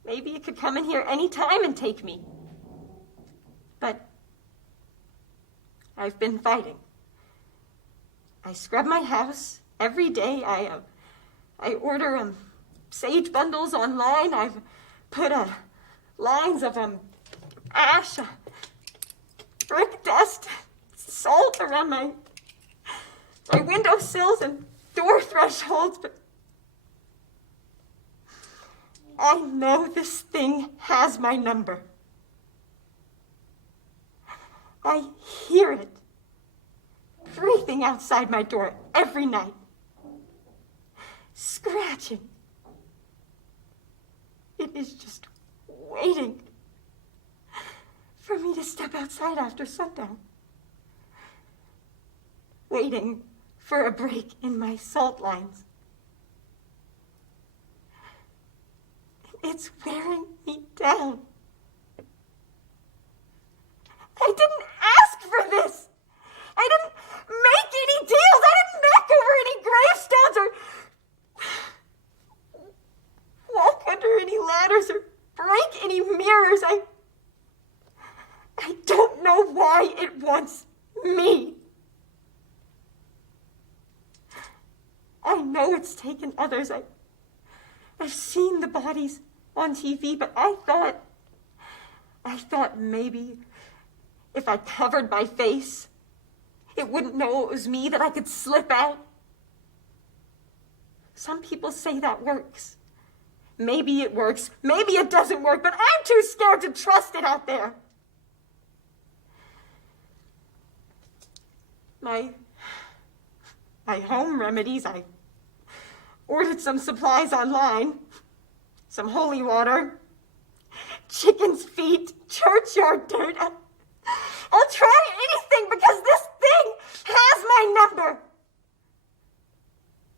Maybe it could come in here any time and take me. But I've been fighting. I scrub my house every day. I order sage bundles online. I've put lines of ash, brick dust, salt around my windowsills and door thresholds, but I know this thing has my number. I hear it breathing outside my door every night, scratching. It is just waiting for me to step outside after sundown, waiting for a break in my salt lines. It's wearing me down. I didn't ask for this. I didn't make any deals. I didn't knock over any gravestones or walk under any ladders or break any mirrors. I don't know why it wants me. I know it's taken others. I've seen the bodies on TV, but I thought maybe if I covered my face, it wouldn't know it was me, that I could slip out. Some people say that works. Maybe it works, maybe it doesn't work, but I'm too scared to trust it out there. My home remedies, I ordered some supplies online, some holy water, chicken's feet, churchyard dirt. I'll try anything because this thing has my number.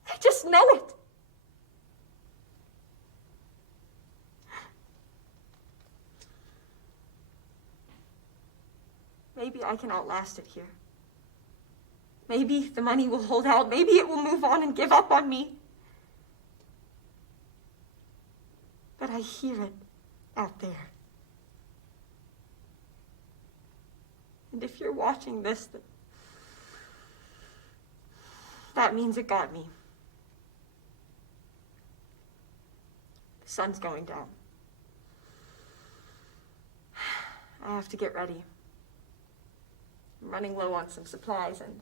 I just know it. Maybe I can outlast it here. Maybe the money will hold out. Maybe it will move on and give up on me. But I hear it out there. And if you're watching this, that means it got me. The sun's going down. I have to get ready. I'm running low on some supplies, and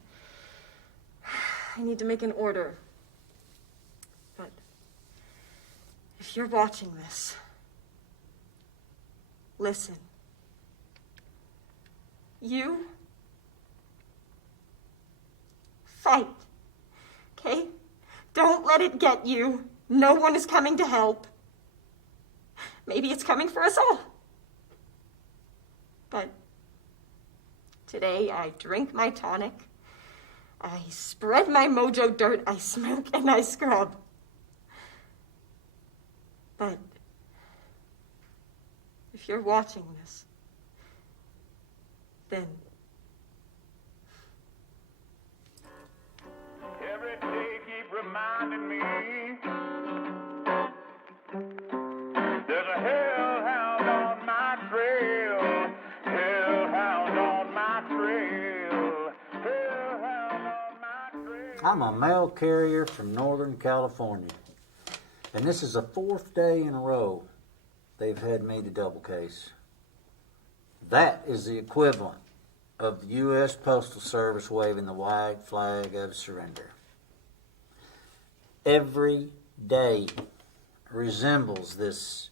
I need to make an order. But if you're watching this, listen. You fight, okay? Don't let it get you. No one is coming to help. Maybe it's coming for us all. But today I drink my tonic, I spread my mojo dirt, I smoke and I scrub. But if you're watching this, then every day keep reminding me there's a hellhound on my trail, hellhound on my trail, hellhound on my trail. I'm a mail carrier from Northern California, and this is the 4th day in a row they've had me to double case. That is the equivalent of the U.S. Postal Service waving the white flag of surrender. Every day resembles this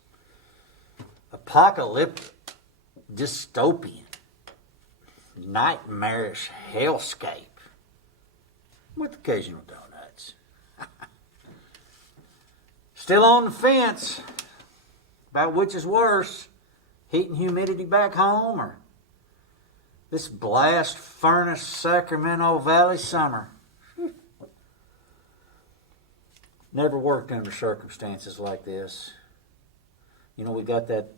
apocalyptic, dystopian, nightmarish hellscape with occasional donuts. Still on the fence about which is worse, heat and humidity back home or this blast furnace Sacramento Valley summer. Never worked under circumstances like this. You know, we got that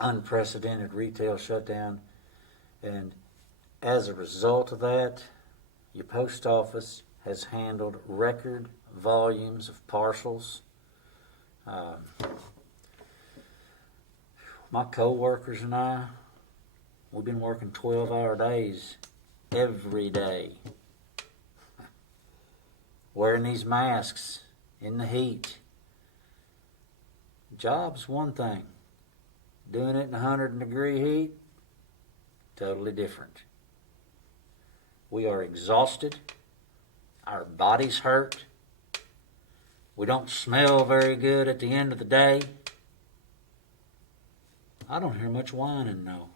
unprecedented retail shutdown, and as a result of that, your post office has handled record volumes of parcels. My co-workers and I, we've been working 12-hour days every day. Wearing these masks in the heat. Job's one thing. Doing it in 100-degree heat, totally different. We are exhausted. Our bodies hurt. We don't smell very good at the end of the day. I don't hear much whining, though.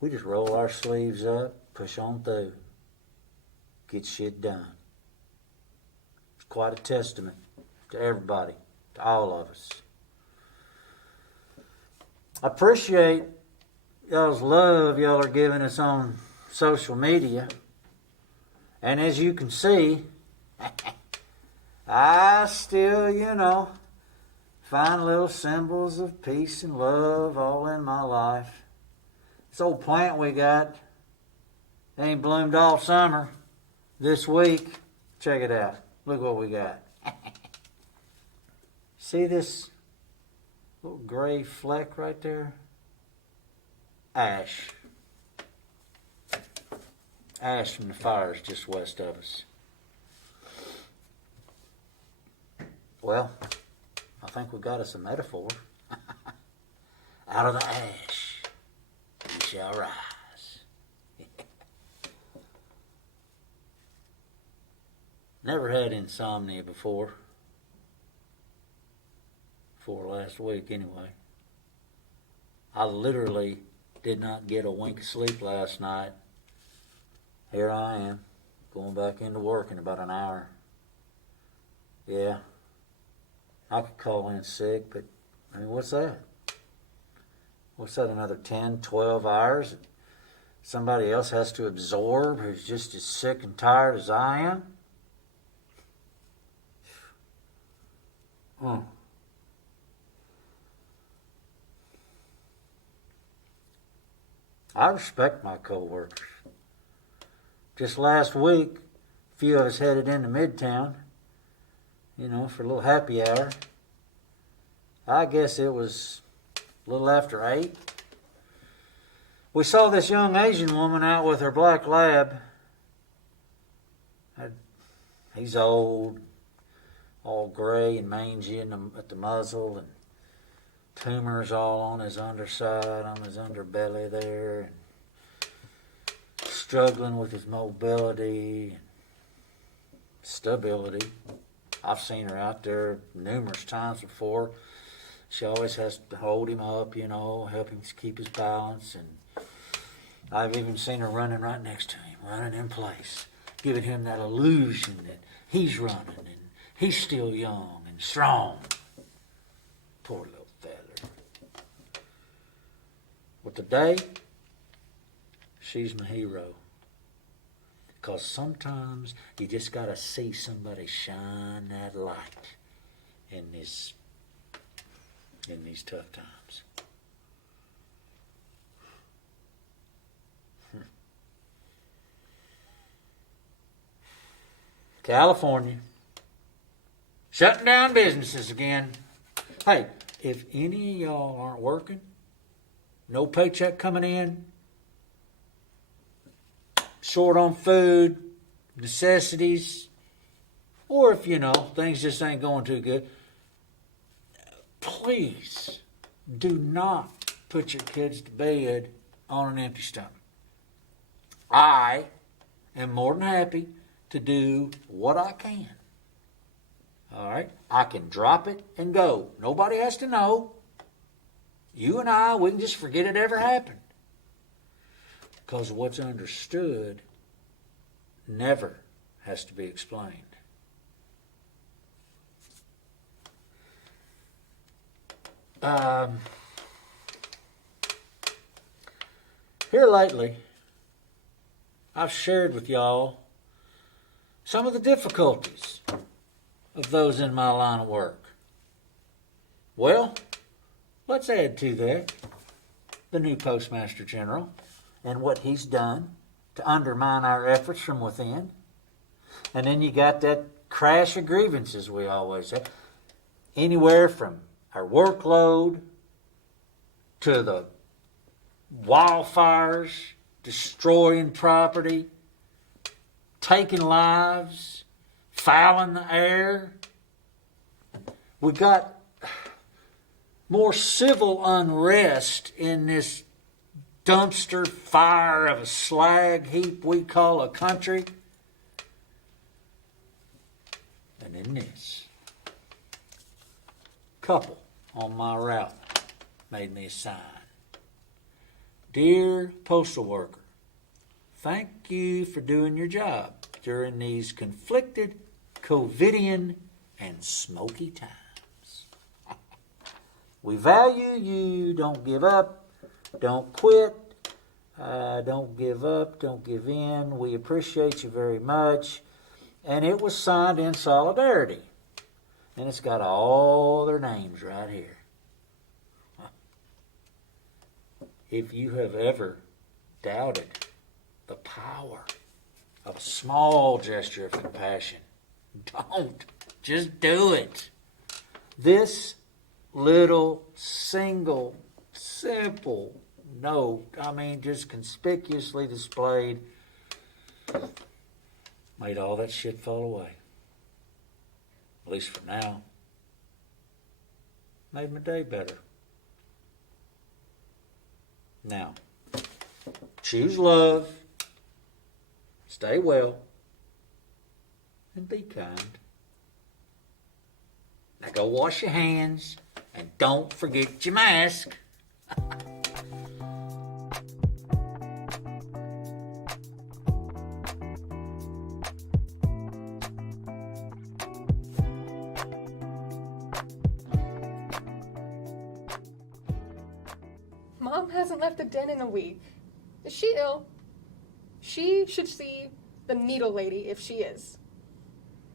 We just roll our sleeves up, push on through, get shit done. It's quite a testament to everybody, to all of us. I appreciate y'all's love y'all are giving us on social media. And as you can see, I still, find little symbols of peace and love all in my life. This old plant we got ain't bloomed all summer. This week, check it out. Look what we got. See this little gray fleck right there? Ash. Ash from the fires just west of us. Well, I think we got us a metaphor. Out of the ash, we shall rise. Never had insomnia before last week anyway. I literally did not get a wink of sleep last night. Here I am, going back into work in about an hour. Yeah, I could call in sick, but I mean, what's that? What's that, another 10, 12 hours that somebody else has to absorb who's just as sick and tired as I am? I respect my coworkers. Just last week, a few of us headed into Midtown, for a little happy hour. I guess it was a little after 8. We saw this young Asian woman out with her black lab. He's old, all gray and mangy at the muzzle, and tumors all on his underside, on his underbelly there, and struggling with his mobility and stability. I've seen her out there numerous times before. She always has to hold him up, help him keep his balance, and I've even seen her running right next to him, running in place, giving him that illusion that he's running and he's still young and strong. Poor little feller. But today, she's my hero. Because sometimes you just got to see somebody shine that light in these tough times. California, shutting down businesses again. Hey, if any of y'all aren't working, no paycheck coming in, short on food, necessities, or if, things just ain't going too good, please do not put your kids to bed on an empty stomach. I am more than happy to do what I can. All right? I can drop it and go. Nobody has to know. You and I, we can just forget it ever happened. Because what's understood never has to be explained. Here lately, I've shared with y'all some of the difficulties of those in my line of work. Well, let's add to that the new Postmaster General and what he's done to undermine our efforts from within. And then you got that crash of grievances we always have. Anywhere from our workload to the wildfires, destroying property, taking lives, fouling the air. We got more civil unrest in this dumpster fire of a slag heap we call a country. And in this, couple on my route made me a sign. Dear postal worker, thank you for doing your job during these conflicted, COVIDian, and smoky times. We value you. Don't give up. Don't quit. Don't give up. Don't give in. We appreciate you very much. And it was signed in solidarity. And it's got all their names right here. If you have ever doubted the power of a small gesture of compassion, don't. Just do it. This little, single, simple note, just conspicuously displayed, made all that shit fall away. At least for now. Made my day better. Now, choose love, stay well, and be kind. Now go wash your hands and don't forget your mask. Mom hasn't left the den in a week. Is she ill? She should see the needle lady if she is.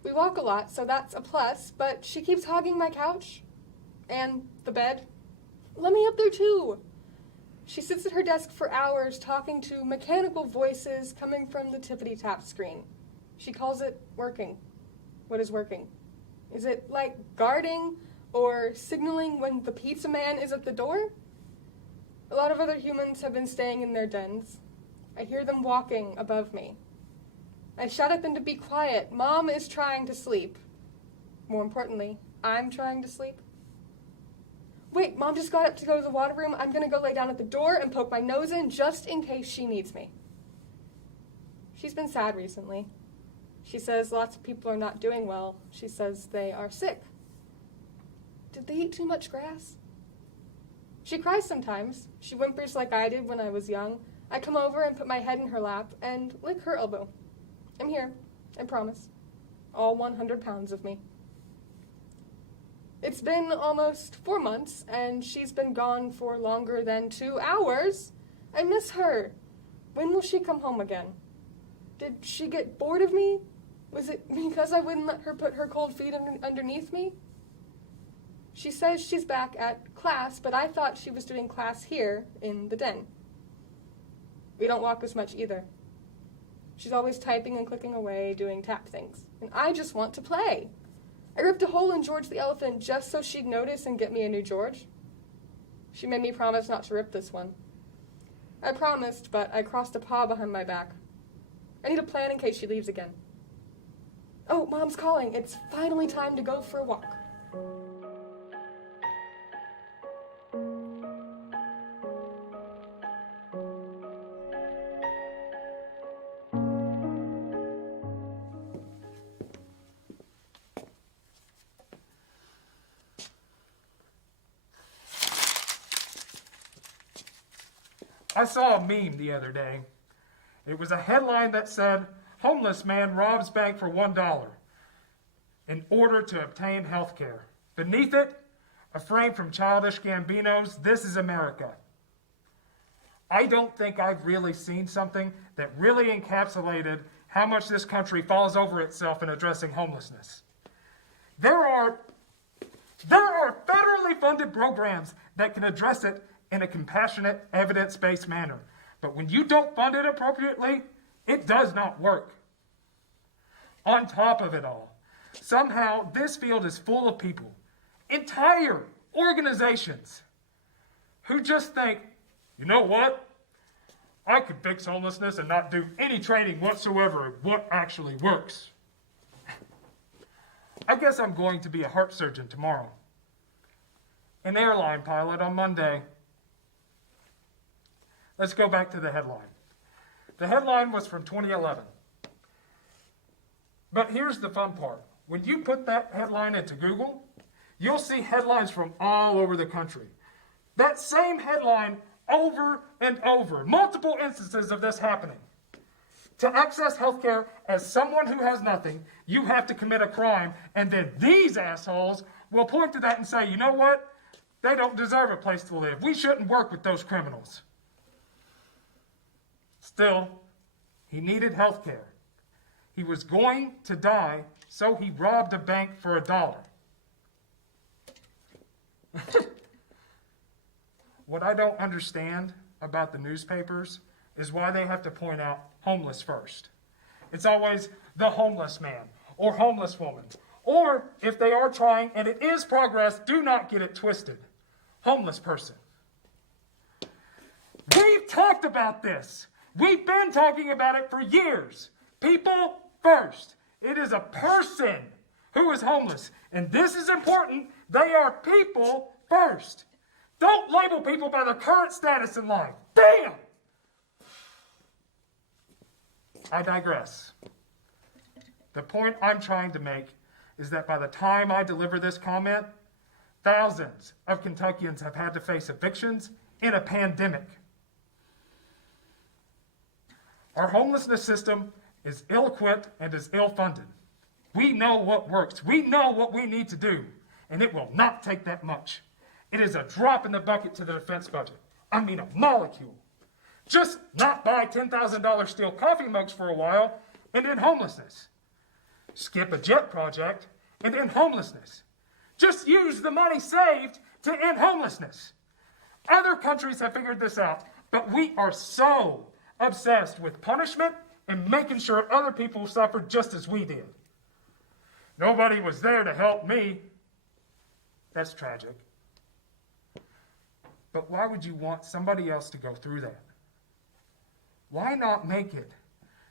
We walk a lot, so that's a plus, but she keeps hogging my couch and the bed. Let me up there too. She sits at her desk for hours talking to mechanical voices coming from the tippity-tap screen. She calls it working. What is working? Is it like guarding or signaling when the pizza man is at the door? A lot of other humans have been staying in their dens. I hear them walking above me. I shout at them to be quiet. Mom is trying to sleep. More importantly, I'm trying to sleep. Wait, Mom just got up to go to the water room. I'm going to go lay down at the door and poke my nose in just in case she needs me. She's been sad recently. She says lots of people are not doing well. She says they are sick. Did they eat too much grass? She cries sometimes. She whimpers like I did when I was young. I come over and put my head in her lap and lick her elbow. I'm here, I promise. All 100 pounds of me. It's been almost 4 months, and she's been gone for longer than 2 hours. I miss her. When will she come home again? Did she get bored of me? Was it because I wouldn't let her put her cold feet underneath me? She says she's back at class, but I thought she was doing class here in the den. We don't walk as much either. She's always typing and clicking away, doing tap things. And I just want to play. I ripped a hole in George the elephant just so she'd notice and get me a new George. She made me promise not to rip this one. I promised, but I crossed a paw behind my back. I need a plan in case she leaves again. Oh, Mom's calling. It's finally time to go for a walk. I saw a meme the other day. It was a headline that said, "Homeless man robs bank for $1 in order to obtain health care." Beneath it, a frame from Childish Gambino's "This is America." I don't think I've really seen something that really encapsulated how much this country falls over itself in addressing homelessness. There are federally funded programs that can address it in a compassionate, evidence-based manner. But when you don't fund it appropriately, it does not work. On top of it all, somehow this field is full of people, entire organizations, who just think, you know what? I could fix homelessness and not do any training whatsoever of what actually works. I guess I'm going to be a heart surgeon tomorrow, an airline pilot on Monday. Let's go back to the headline. The headline was from 2011. But here's the fun part. When you put that headline into Google, you'll see headlines from all over the country. That same headline over and over. Multiple instances of this happening. To access healthcare as someone who has nothing, you have to commit a crime, and then these assholes will point to that and say, you know what? They don't deserve a place to live. We shouldn't work with those criminals. Still, he needed health care. He was going to die, so he robbed a bank for $1. What I don't understand about the newspapers is why they have to point out homeless first. It's always the homeless man or homeless woman. Or, if they are trying, and it is progress, do not get it twisted, homeless person. We've talked about this. We've been talking about it for years. People first. It is a person who is homeless. And this is important. They are people first. Don't label people by their current status in life. Damn! I digress. The point I'm trying to make is that by the time I deliver this comment, thousands of Kentuckians have had to face evictions in a pandemic. Our homelessness system is ill-equipped and is ill-funded. We know what works. We know what we need to do, and it will not take that much. It is a drop in the bucket to the defense budget. I mean a molecule. Just not buy $10,000 steel coffee mugs for a while and end homelessness. Skip a jet project and end homelessness. Just use the money saved to end homelessness. Other countries have figured this out, but we are so obsessed with punishment and making sure other people suffer just as we did. Nobody was there to help me. That's tragic. But why would you want somebody else to go through that? Why not make it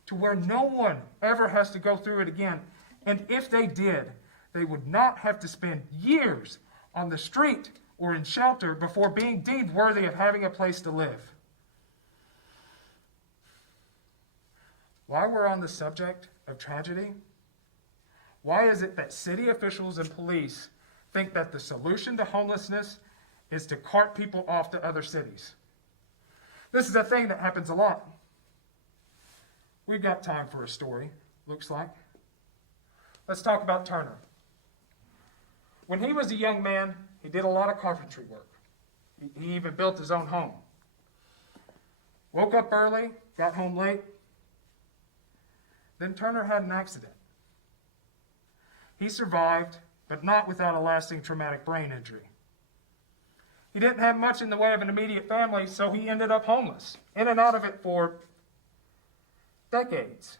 to where no one ever has to go through it again? And if they did, they would not have to spend years on the street or in shelter before being deemed worthy of having a place to live. While we're on the subject of tragedy, why is it that city officials and police think that the solution to homelessness is to cart people off to other cities? This is a thing that happens a lot. We've got time for a story, looks like. Let's talk about Turner. When he was a young man, he did a lot of carpentry work. He even built his own home. Woke up early, got home late. Then Turner had an accident. He survived, but not without a lasting traumatic brain injury. He didn't have much in the way of an immediate family, so he ended up homeless, in and out of it for decades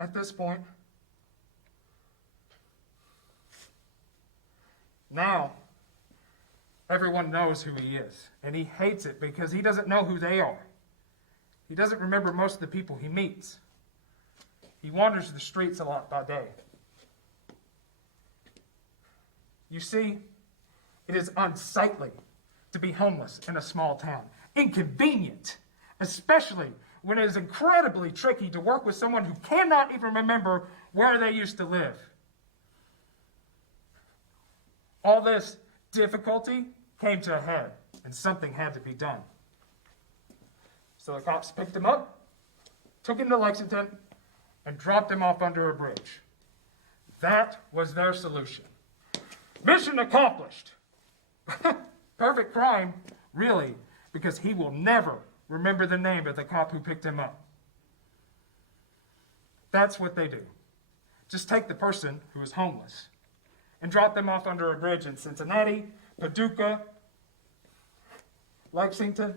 at this point. Now, everyone knows who he is, and he hates it because he doesn't know who they are. He doesn't remember most of the people he meets. He wanders the streets a lot by day. You see, it is unsightly to be homeless in a small town. Inconvenient, especially when it is incredibly tricky to work with someone who cannot even remember where they used to live. All this difficulty came to a head, and something had to be done. So the cops picked him up, took him to Lexington, and dropped him off under a bridge. That was their solution. Mission accomplished. Perfect crime, really, because he will never remember the name of the cop who picked him up. That's what they do. Just take the person who is homeless and drop them off under a bridge in Cincinnati, Paducah, Lexington.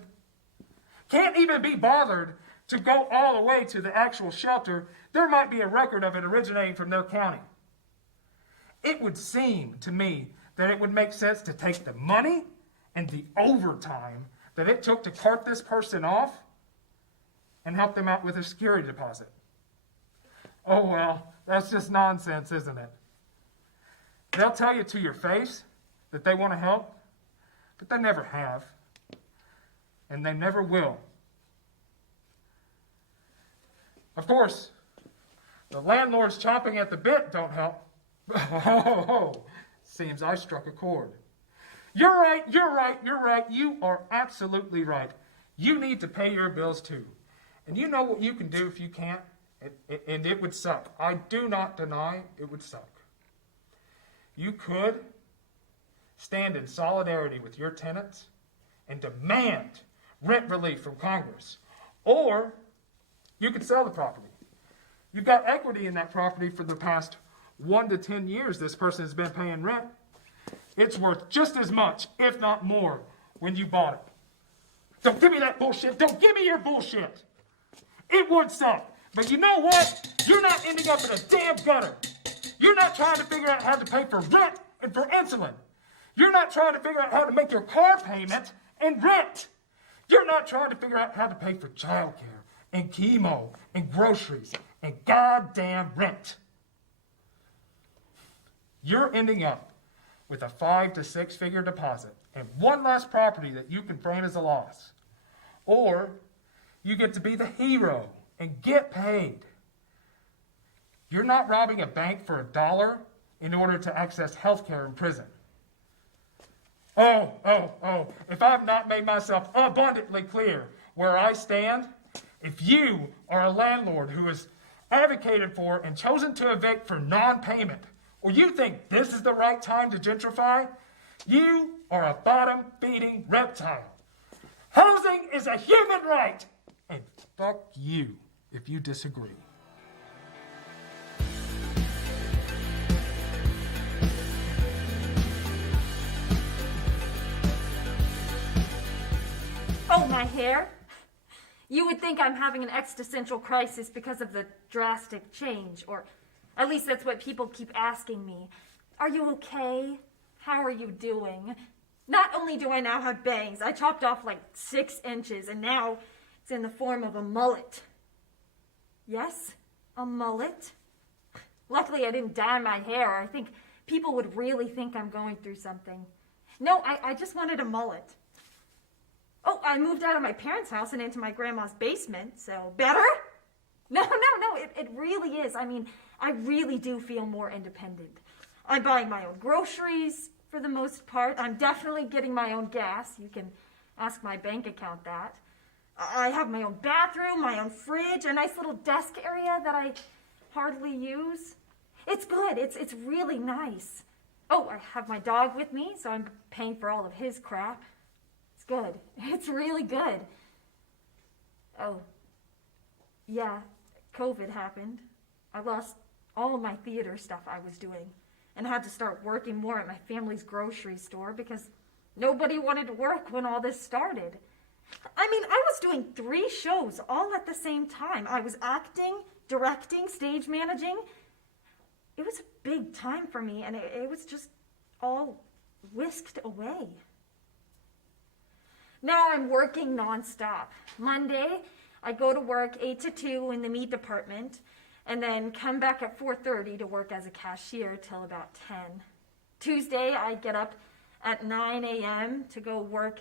Can't even be bothered to go all the way to the actual shelter. There might be a record of it originating from their county. It would seem to me that it would make sense to take the money and the overtime that it took to cart this person off and help them out with a security deposit. Oh well, that's just nonsense, isn't it? They'll tell you to your face that they want to help, but they never have, and they never will. Of course, the landlords chomping at the bit don't help. Seems I struck a chord. You're right. You are absolutely right. You need to pay your bills too. And you know what you can do if you can't? And it would suck. I do not deny it would suck. You could stand in solidarity with your tenants and demand rent relief from Congress. Or you could sell the property. You've got equity in that property for the past 1 to 10 years this person has been paying rent. It's worth just as much, if not more, when you bought it. Don't give me that bullshit. Don't give me your bullshit. It would suck. But you know what? You're not ending up in a damn gutter. You're not trying to figure out how to pay for rent and for insulin. You're not trying to figure out how to make your car payment and rent. You're not trying to figure out how to pay for childcare and chemo and groceries and goddamn rent. You're ending up with a 5 to 6 figure deposit and one less property that you can frame as a loss. Or you get to be the hero and get paid. You're not robbing a bank for $1 in order to access health care in prison. Oh, if I have not made myself abundantly clear where I stand, if you are a landlord who has advocated for and chosen to evict for non-payment, or you think this is the right time to gentrify, you are a bottom-feeding reptile. Housing is a human right, and fuck you if you disagree. Oh, my hair? You would think I'm having an existential crisis because of the drastic change, or at least that's what people keep asking me. Are you okay? How are you doing? Not only do I now have bangs, I chopped off like 6 inches, and now it's in the form of a mullet. Yes, a mullet. Luckily, I didn't dye my hair. I think people would really think I'm going through something. No, I just wanted a mullet. Oh, I moved out of my parents' house and into my grandma's basement, so better? No, it really is. I mean, I really do feel more independent. I'm buying my own groceries for the most part. I'm definitely getting my own gas. You can ask my bank account that. I have my own bathroom, my own fridge, a nice little desk area that I hardly use. It's good. It's really nice. Oh, I have my dog with me, so I'm paying for all of his crap. Good. It's really good. Oh, yeah, COVID happened. I lost all of my theater stuff I was doing and had to start working more at my family's grocery store because nobody wanted to work when all this started. I mean, I was doing 3 shows all at the same time. I was acting, directing, stage managing. It was a big time for me, and it was just all whisked away. Now I'm working nonstop. Monday, I go to work 8 to 2 in the meat department, and then come back at 4:30 to work as a cashier till about 10. Tuesday, I get up at 9 a.m. to go work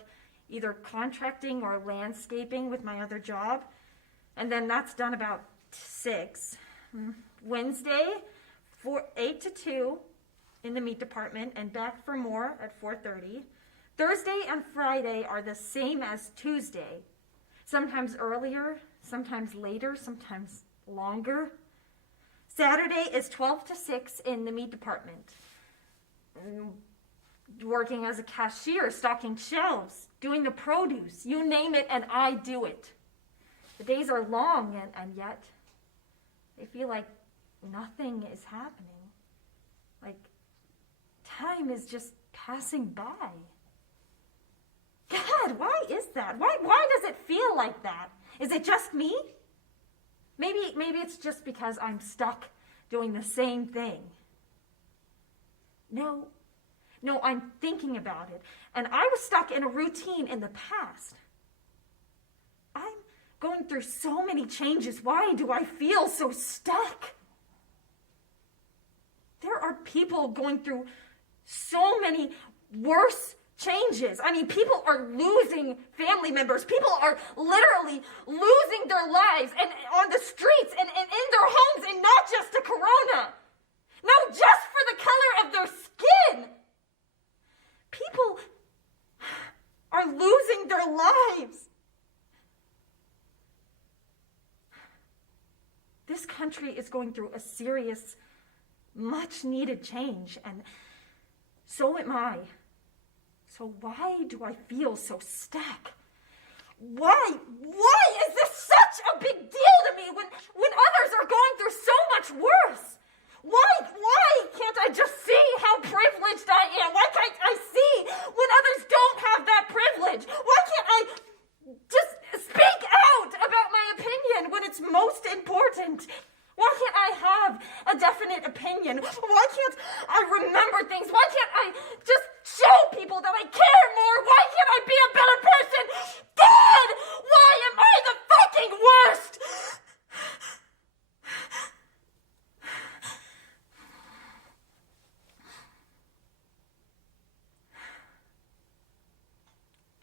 either contracting or landscaping with my other job, and then that's done about 6. Wednesday, 8 to 2 in the meat department, and back for more at 4:30. Thursday and Friday are the same as Tuesday. Sometimes earlier, sometimes later, sometimes longer. Saturday is 12 to 6 in the meat department. Working as a cashier, stocking shelves, doing the produce, you name it, and I do it. The days are long, and yet they feel like nothing is happening. Like time is just passing by. God, why is that? Why does it feel like that? Is it just me? Maybe it's just because I'm stuck doing the same thing. No, I'm thinking about it. And I was stuck in a routine in the past. I'm going through so many changes. Why do I feel so stuck? There are people going through so many worse changes. I mean, people are losing family members. People are literally losing their lives and on the streets and in their homes, and not just to corona. No, just for the color of their skin. People are losing their lives. This country is going through a serious, much needed change, and so am I. So why do I feel so stuck? Why is this such a big deal to me when others are going through so much worse? Why can't I just see how privileged I am? Why can't I see when others don't have that privilege? Why can't I just speak out about my opinion when it's most important? Why can't I have a definite opinion? Why can't I remember things? Why can't I just show people that I care more? Why can't I be a better person? God, why am I the fucking worst?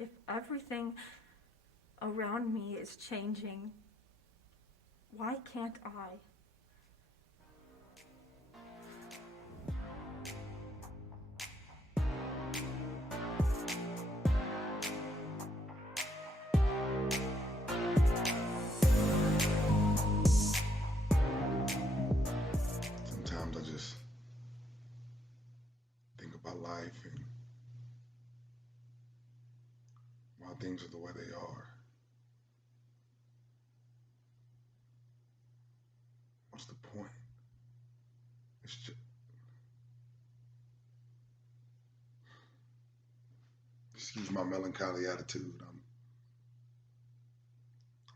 If everything around me is changing, why can't I? Sometimes I just think about life and why things are the way they are. What's the point? It's just, excuse my melancholy attitude. I'm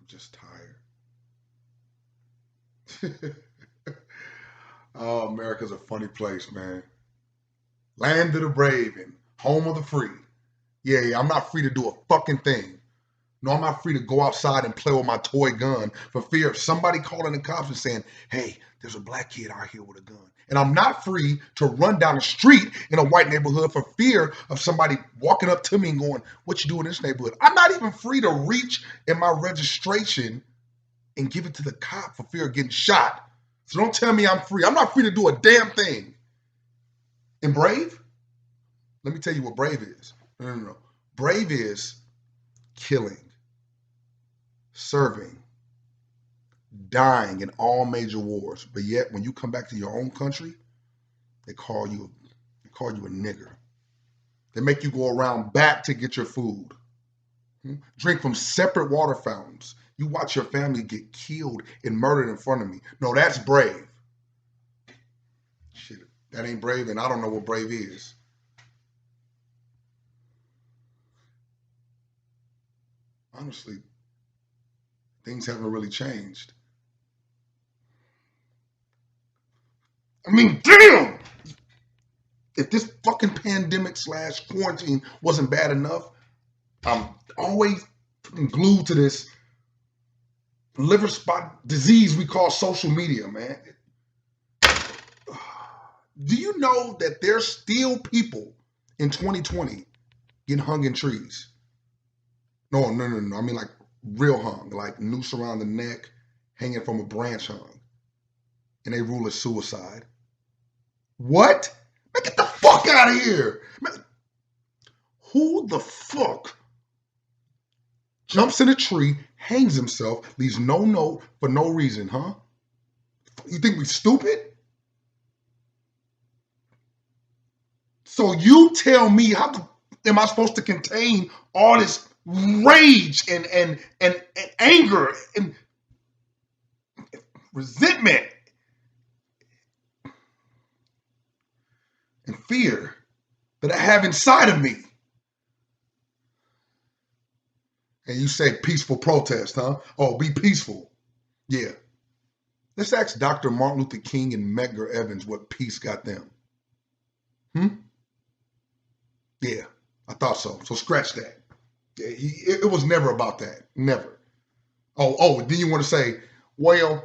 just tired. Oh, America's a funny place, man. Land of the brave and home of the free. Yeah, I'm not free to do a fucking thing. No, I'm not free to go outside and play with my toy gun for fear of somebody calling the cops and saying, hey, there's a black kid out here with a gun. And I'm not free to run down the street in a white neighborhood for fear of somebody walking up to me and going, what you do in this neighborhood? I'm not even free to reach in my registration and give it to the cop for fear of getting shot. So don't tell me I'm free. I'm not free to do a damn thing. And brave? Let me tell you what brave is. No. Brave is killing, serving, dying in all major wars. But yet, when you come back to your own country, they call you a nigger. They make you go around back to get your food. Drink from separate water fountains. You watch your family get killed and murdered in front of me. No, that's brave. Shit, that ain't brave, and I don't know what brave is. Honestly, things haven't really changed. I mean, damn! If this fucking pandemic / quarantine wasn't bad enough, I'm always glued to this liver spot disease we call social media, man. Do you know that there's still people in 2020 getting hung in trees? No. I mean like real hung, like noose around the neck, hanging from a branch hung. And they rule as suicide. What? Man, get the fuck out of here. Man, who the fuck jumps in a tree, hangs himself, leaves no note for no reason, huh? You think we stupid? So you tell me, how am I supposed to contain all this rage and anger and resentment and fear that I have inside of me? And you say peaceful protest, huh? Oh, be peaceful. Yeah. Let's ask Dr. Martin Luther King and Medgar Evers what peace got them. Yeah, I thought so. So scratch that. Yeah, it was never about that. Never. Oh, then you want to say, well,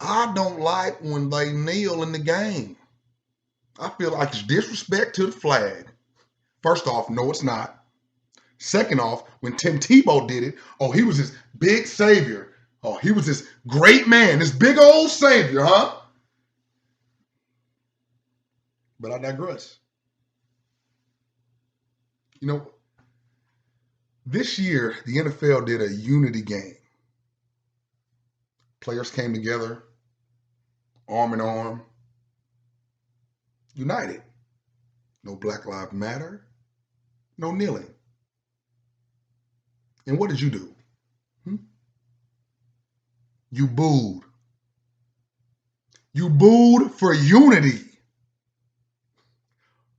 I don't like when they kneel in the game. I feel like it's disrespect to the flag. First off, no, it's not. Second off, when Tim Tebow did it, oh, he was this big savior. Oh, he was this great man, this big old savior, huh? But I digress. You know, this year, the NFL did a unity game. Players came together, arm in arm, united. No Black Lives Matter, no kneeling. And what did you do? You booed. You booed for unity.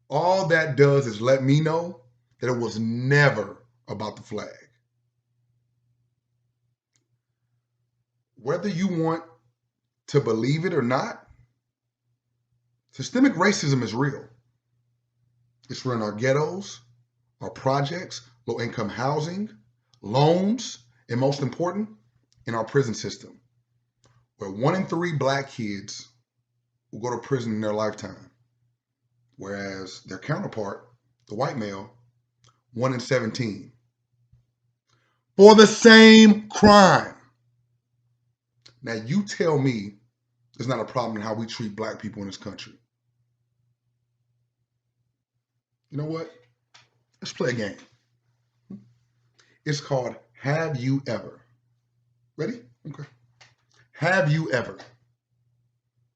All that does is let me know that it was never about the flag. Whether you want to believe it or not, systemic racism is real. It's real in our ghettos, our projects, low-income housing, loans, and most important, in our prison system, where 1 in 3 black kids will go to prison in their lifetime, whereas their counterpart, the white male, 1 in 17. for the same crime. Now, you tell me there's not a problem in how we treat black people in this country. You know what? Let's play a game. It's called Have You Ever? Ready? Okay. Have you ever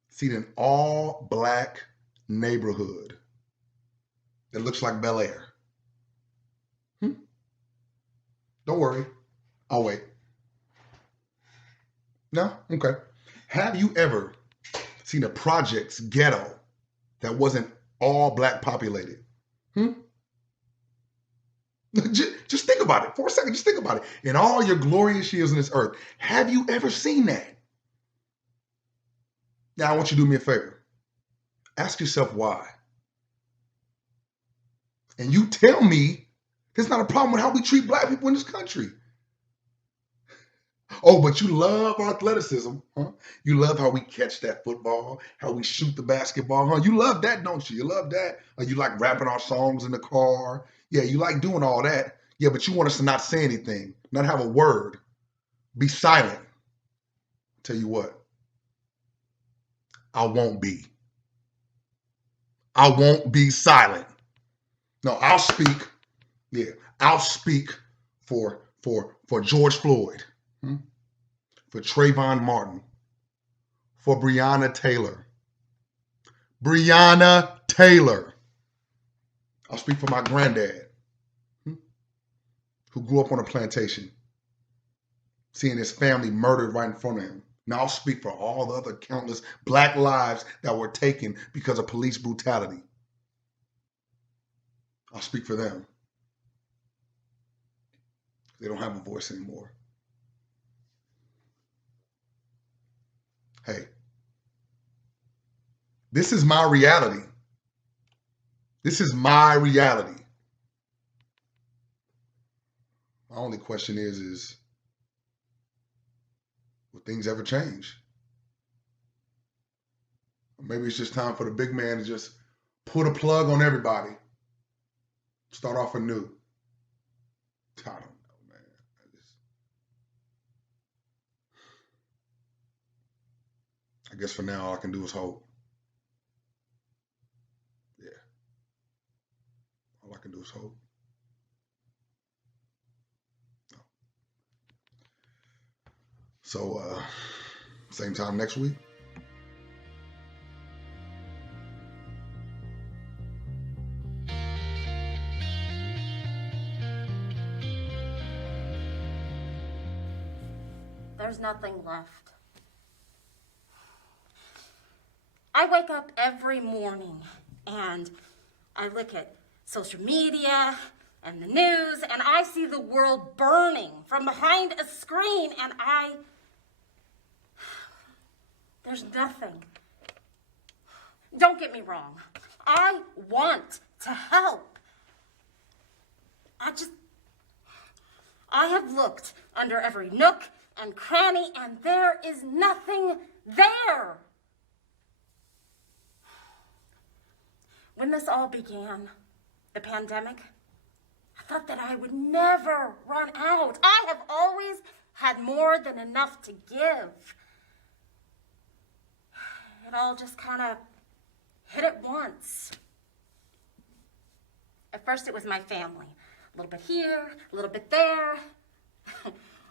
seen an all-black neighborhood that looks like Bel Air? Don't worry. I'll wait. No? Okay. Have you ever seen a projects ghetto that wasn't all black populated? Just think about it for a second. Just think about it. In all your glorious years on this earth, have you ever seen that? Now, I want you to do me a favor. Ask yourself why. And you tell me there's not a problem with how we treat black people in this country. Oh, but you love our athleticism, huh? You love how we catch that football, how we shoot the basketball, huh? You love that, don't you? You love that? Or you like rapping our songs in the car? Yeah, you like doing all that. Yeah, but you want us to not say anything, not have a word, be silent. Tell you what, I won't be. I won't be silent. No, I'll speak. Yeah, I'll speak for George Floyd, for Trayvon Martin, for Breonna Taylor. Breonna Taylor. I'll speak for my granddad, who grew up on a plantation, seeing his family murdered right in front of him. Now I'll speak for all the other countless black lives that were taken because of police brutality. I'll speak for them. They don't have a voice anymore. Hey, this is my reality. This is my reality. My only question is will things ever change? Or maybe it's just time for the big man to just put a plug on everybody. Start off anew. I don't know, man. I guess for now, all I can do is hope. Yeah. All I can do is hope. So, same time next week. There's nothing left. I wake up every morning and I look at social media and the news and I see the world burning from behind a screen and there's nothing. Don't get me wrong. I want to help. I have looked under every nook and cranny, and there is nothing there. When this all began, the pandemic, I thought that I would never run out. I have always had more than enough to give. It all just kind of hit at once. At first, it was my family. A little bit here, a little bit there.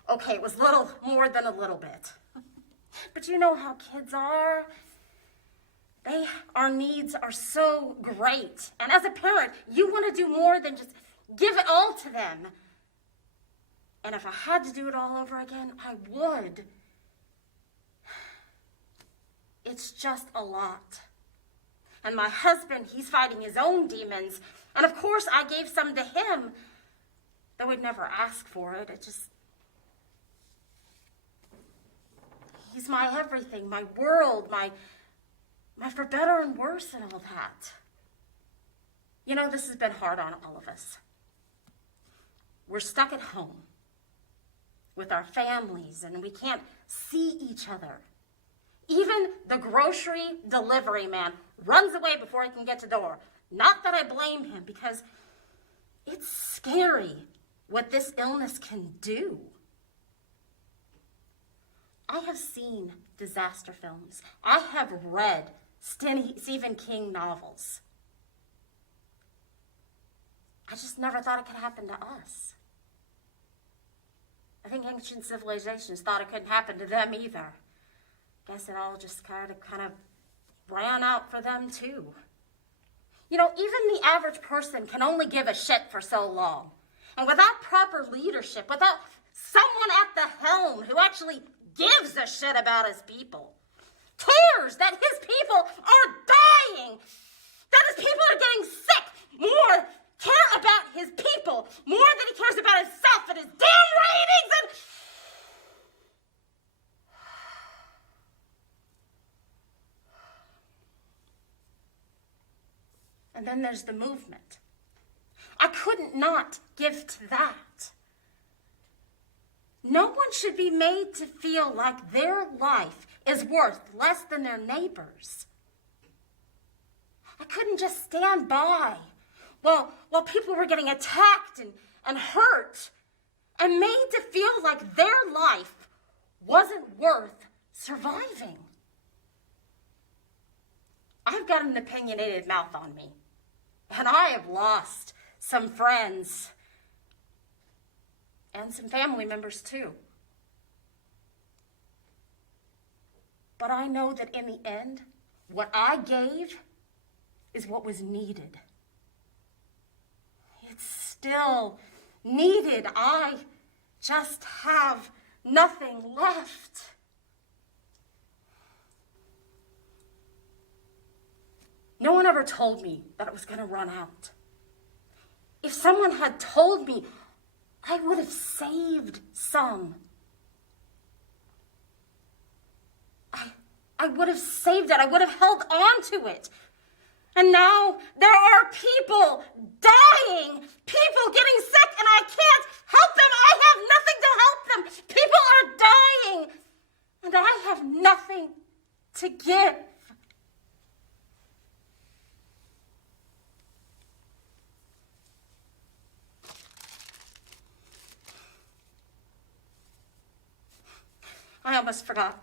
Okay, it was little more than a little bit. But you know how kids are. Our needs are so great. And as a parent, you want to do more than just give it all to them. And if I had to do it all over again, I would. It's just a lot. And my husband, he's fighting his own demons. And of course, I gave some to him, though he'd never ask for it. He's my everything, my world, my for better and worse and all that. You know, this has been hard on all of us. We're stuck at home with our families and we can't see each other. Even the grocery delivery man runs away before he can get to the door. Not that I blame him, because it's scary what this illness can do. I have seen disaster films. I have read Stephen King novels. I just never thought it could happen to us. I think ancient civilizations thought it couldn't happen to them either. Guess it all just kind of ran out for them too. You know, even the average person can only give a shit for so long. And without proper leadership, without someone at the helm who actually gives a shit about his people, cares that his people are dying, that his people are getting sick, care about his people more than he cares about himself and his damn ratings and then there's the movement. I couldn't not give to that. No one should be made to feel like their life is worth less than their neighbors. I couldn't just stand by while people were getting attacked and hurt and made to feel like their life wasn't worth surviving. I've got an opinionated mouth on me, and I have lost some friends and some family members too. But I know that in the end, what I gave is what was needed. It's still needed. I just have nothing left. No one ever told me that it was going to run out. If someone had told me, I would have saved some. I would have saved it. I would have held on to it. And now there are people dying, people getting sick, and I can't help them. I have nothing to help them. People are dying, and I have nothing to give. I almost forgot.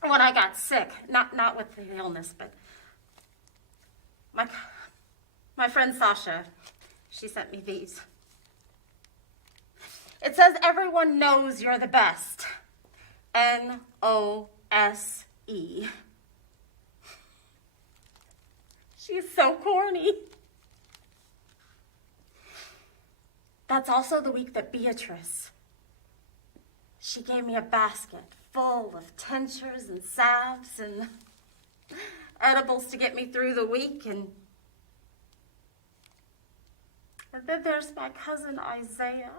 When I got sick, not with the illness, but my friend Sasha, she sent me these. It says, everyone knows you're the best. N-O-S-E. She's so corny. That's also the week that Beatrice, she gave me a basket full of tinctures and salves and edibles to get me through the week. And then there's my cousin Isaiah.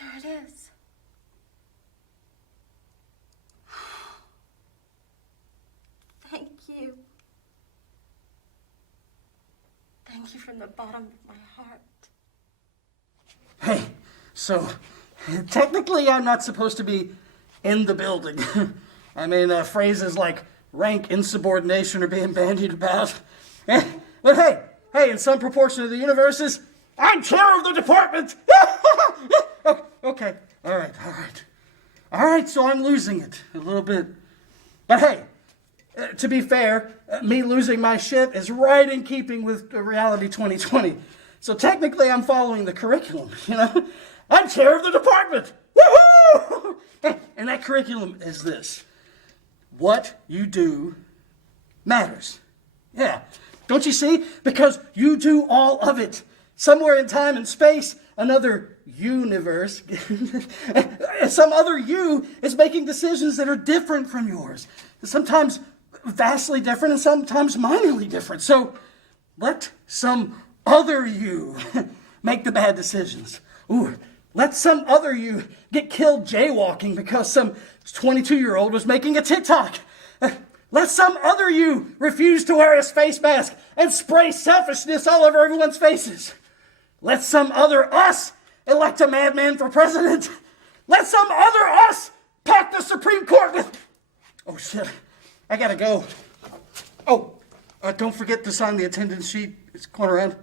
There it is. Thank you. Thank you from the bottom of my heart. Hey, so technically I'm not supposed to be in the building. I mean, phrases like rank insubordination are being bandied about. But hey, in some proportion of the universes, I'm chair of the department. Okay, all right, so I'm losing it a little bit. But hey, to be fair, me losing my shit is right in keeping with Reality 2020. So technically I'm following the curriculum, you know? I'm chair of the department! Woohoo! And that curriculum is this. What you do matters. Yeah. Don't you see? Because you do all of it. Somewhere in time and space, another universe, some other you is making decisions that are different from yours. Sometimes vastly different and sometimes minorly different. So let some other you make the bad decisions. Ooh, let some other you get killed jaywalking because some 22-year-old was making a TikTok. Let some other you refuse to wear his face mask and spray selfishness all over everyone's faces. Let some other us elect a madman for president. Let some other us pack the Supreme Court with... Oh, shit. I gotta go. Oh, don't forget to sign the attendance sheet. It's going around.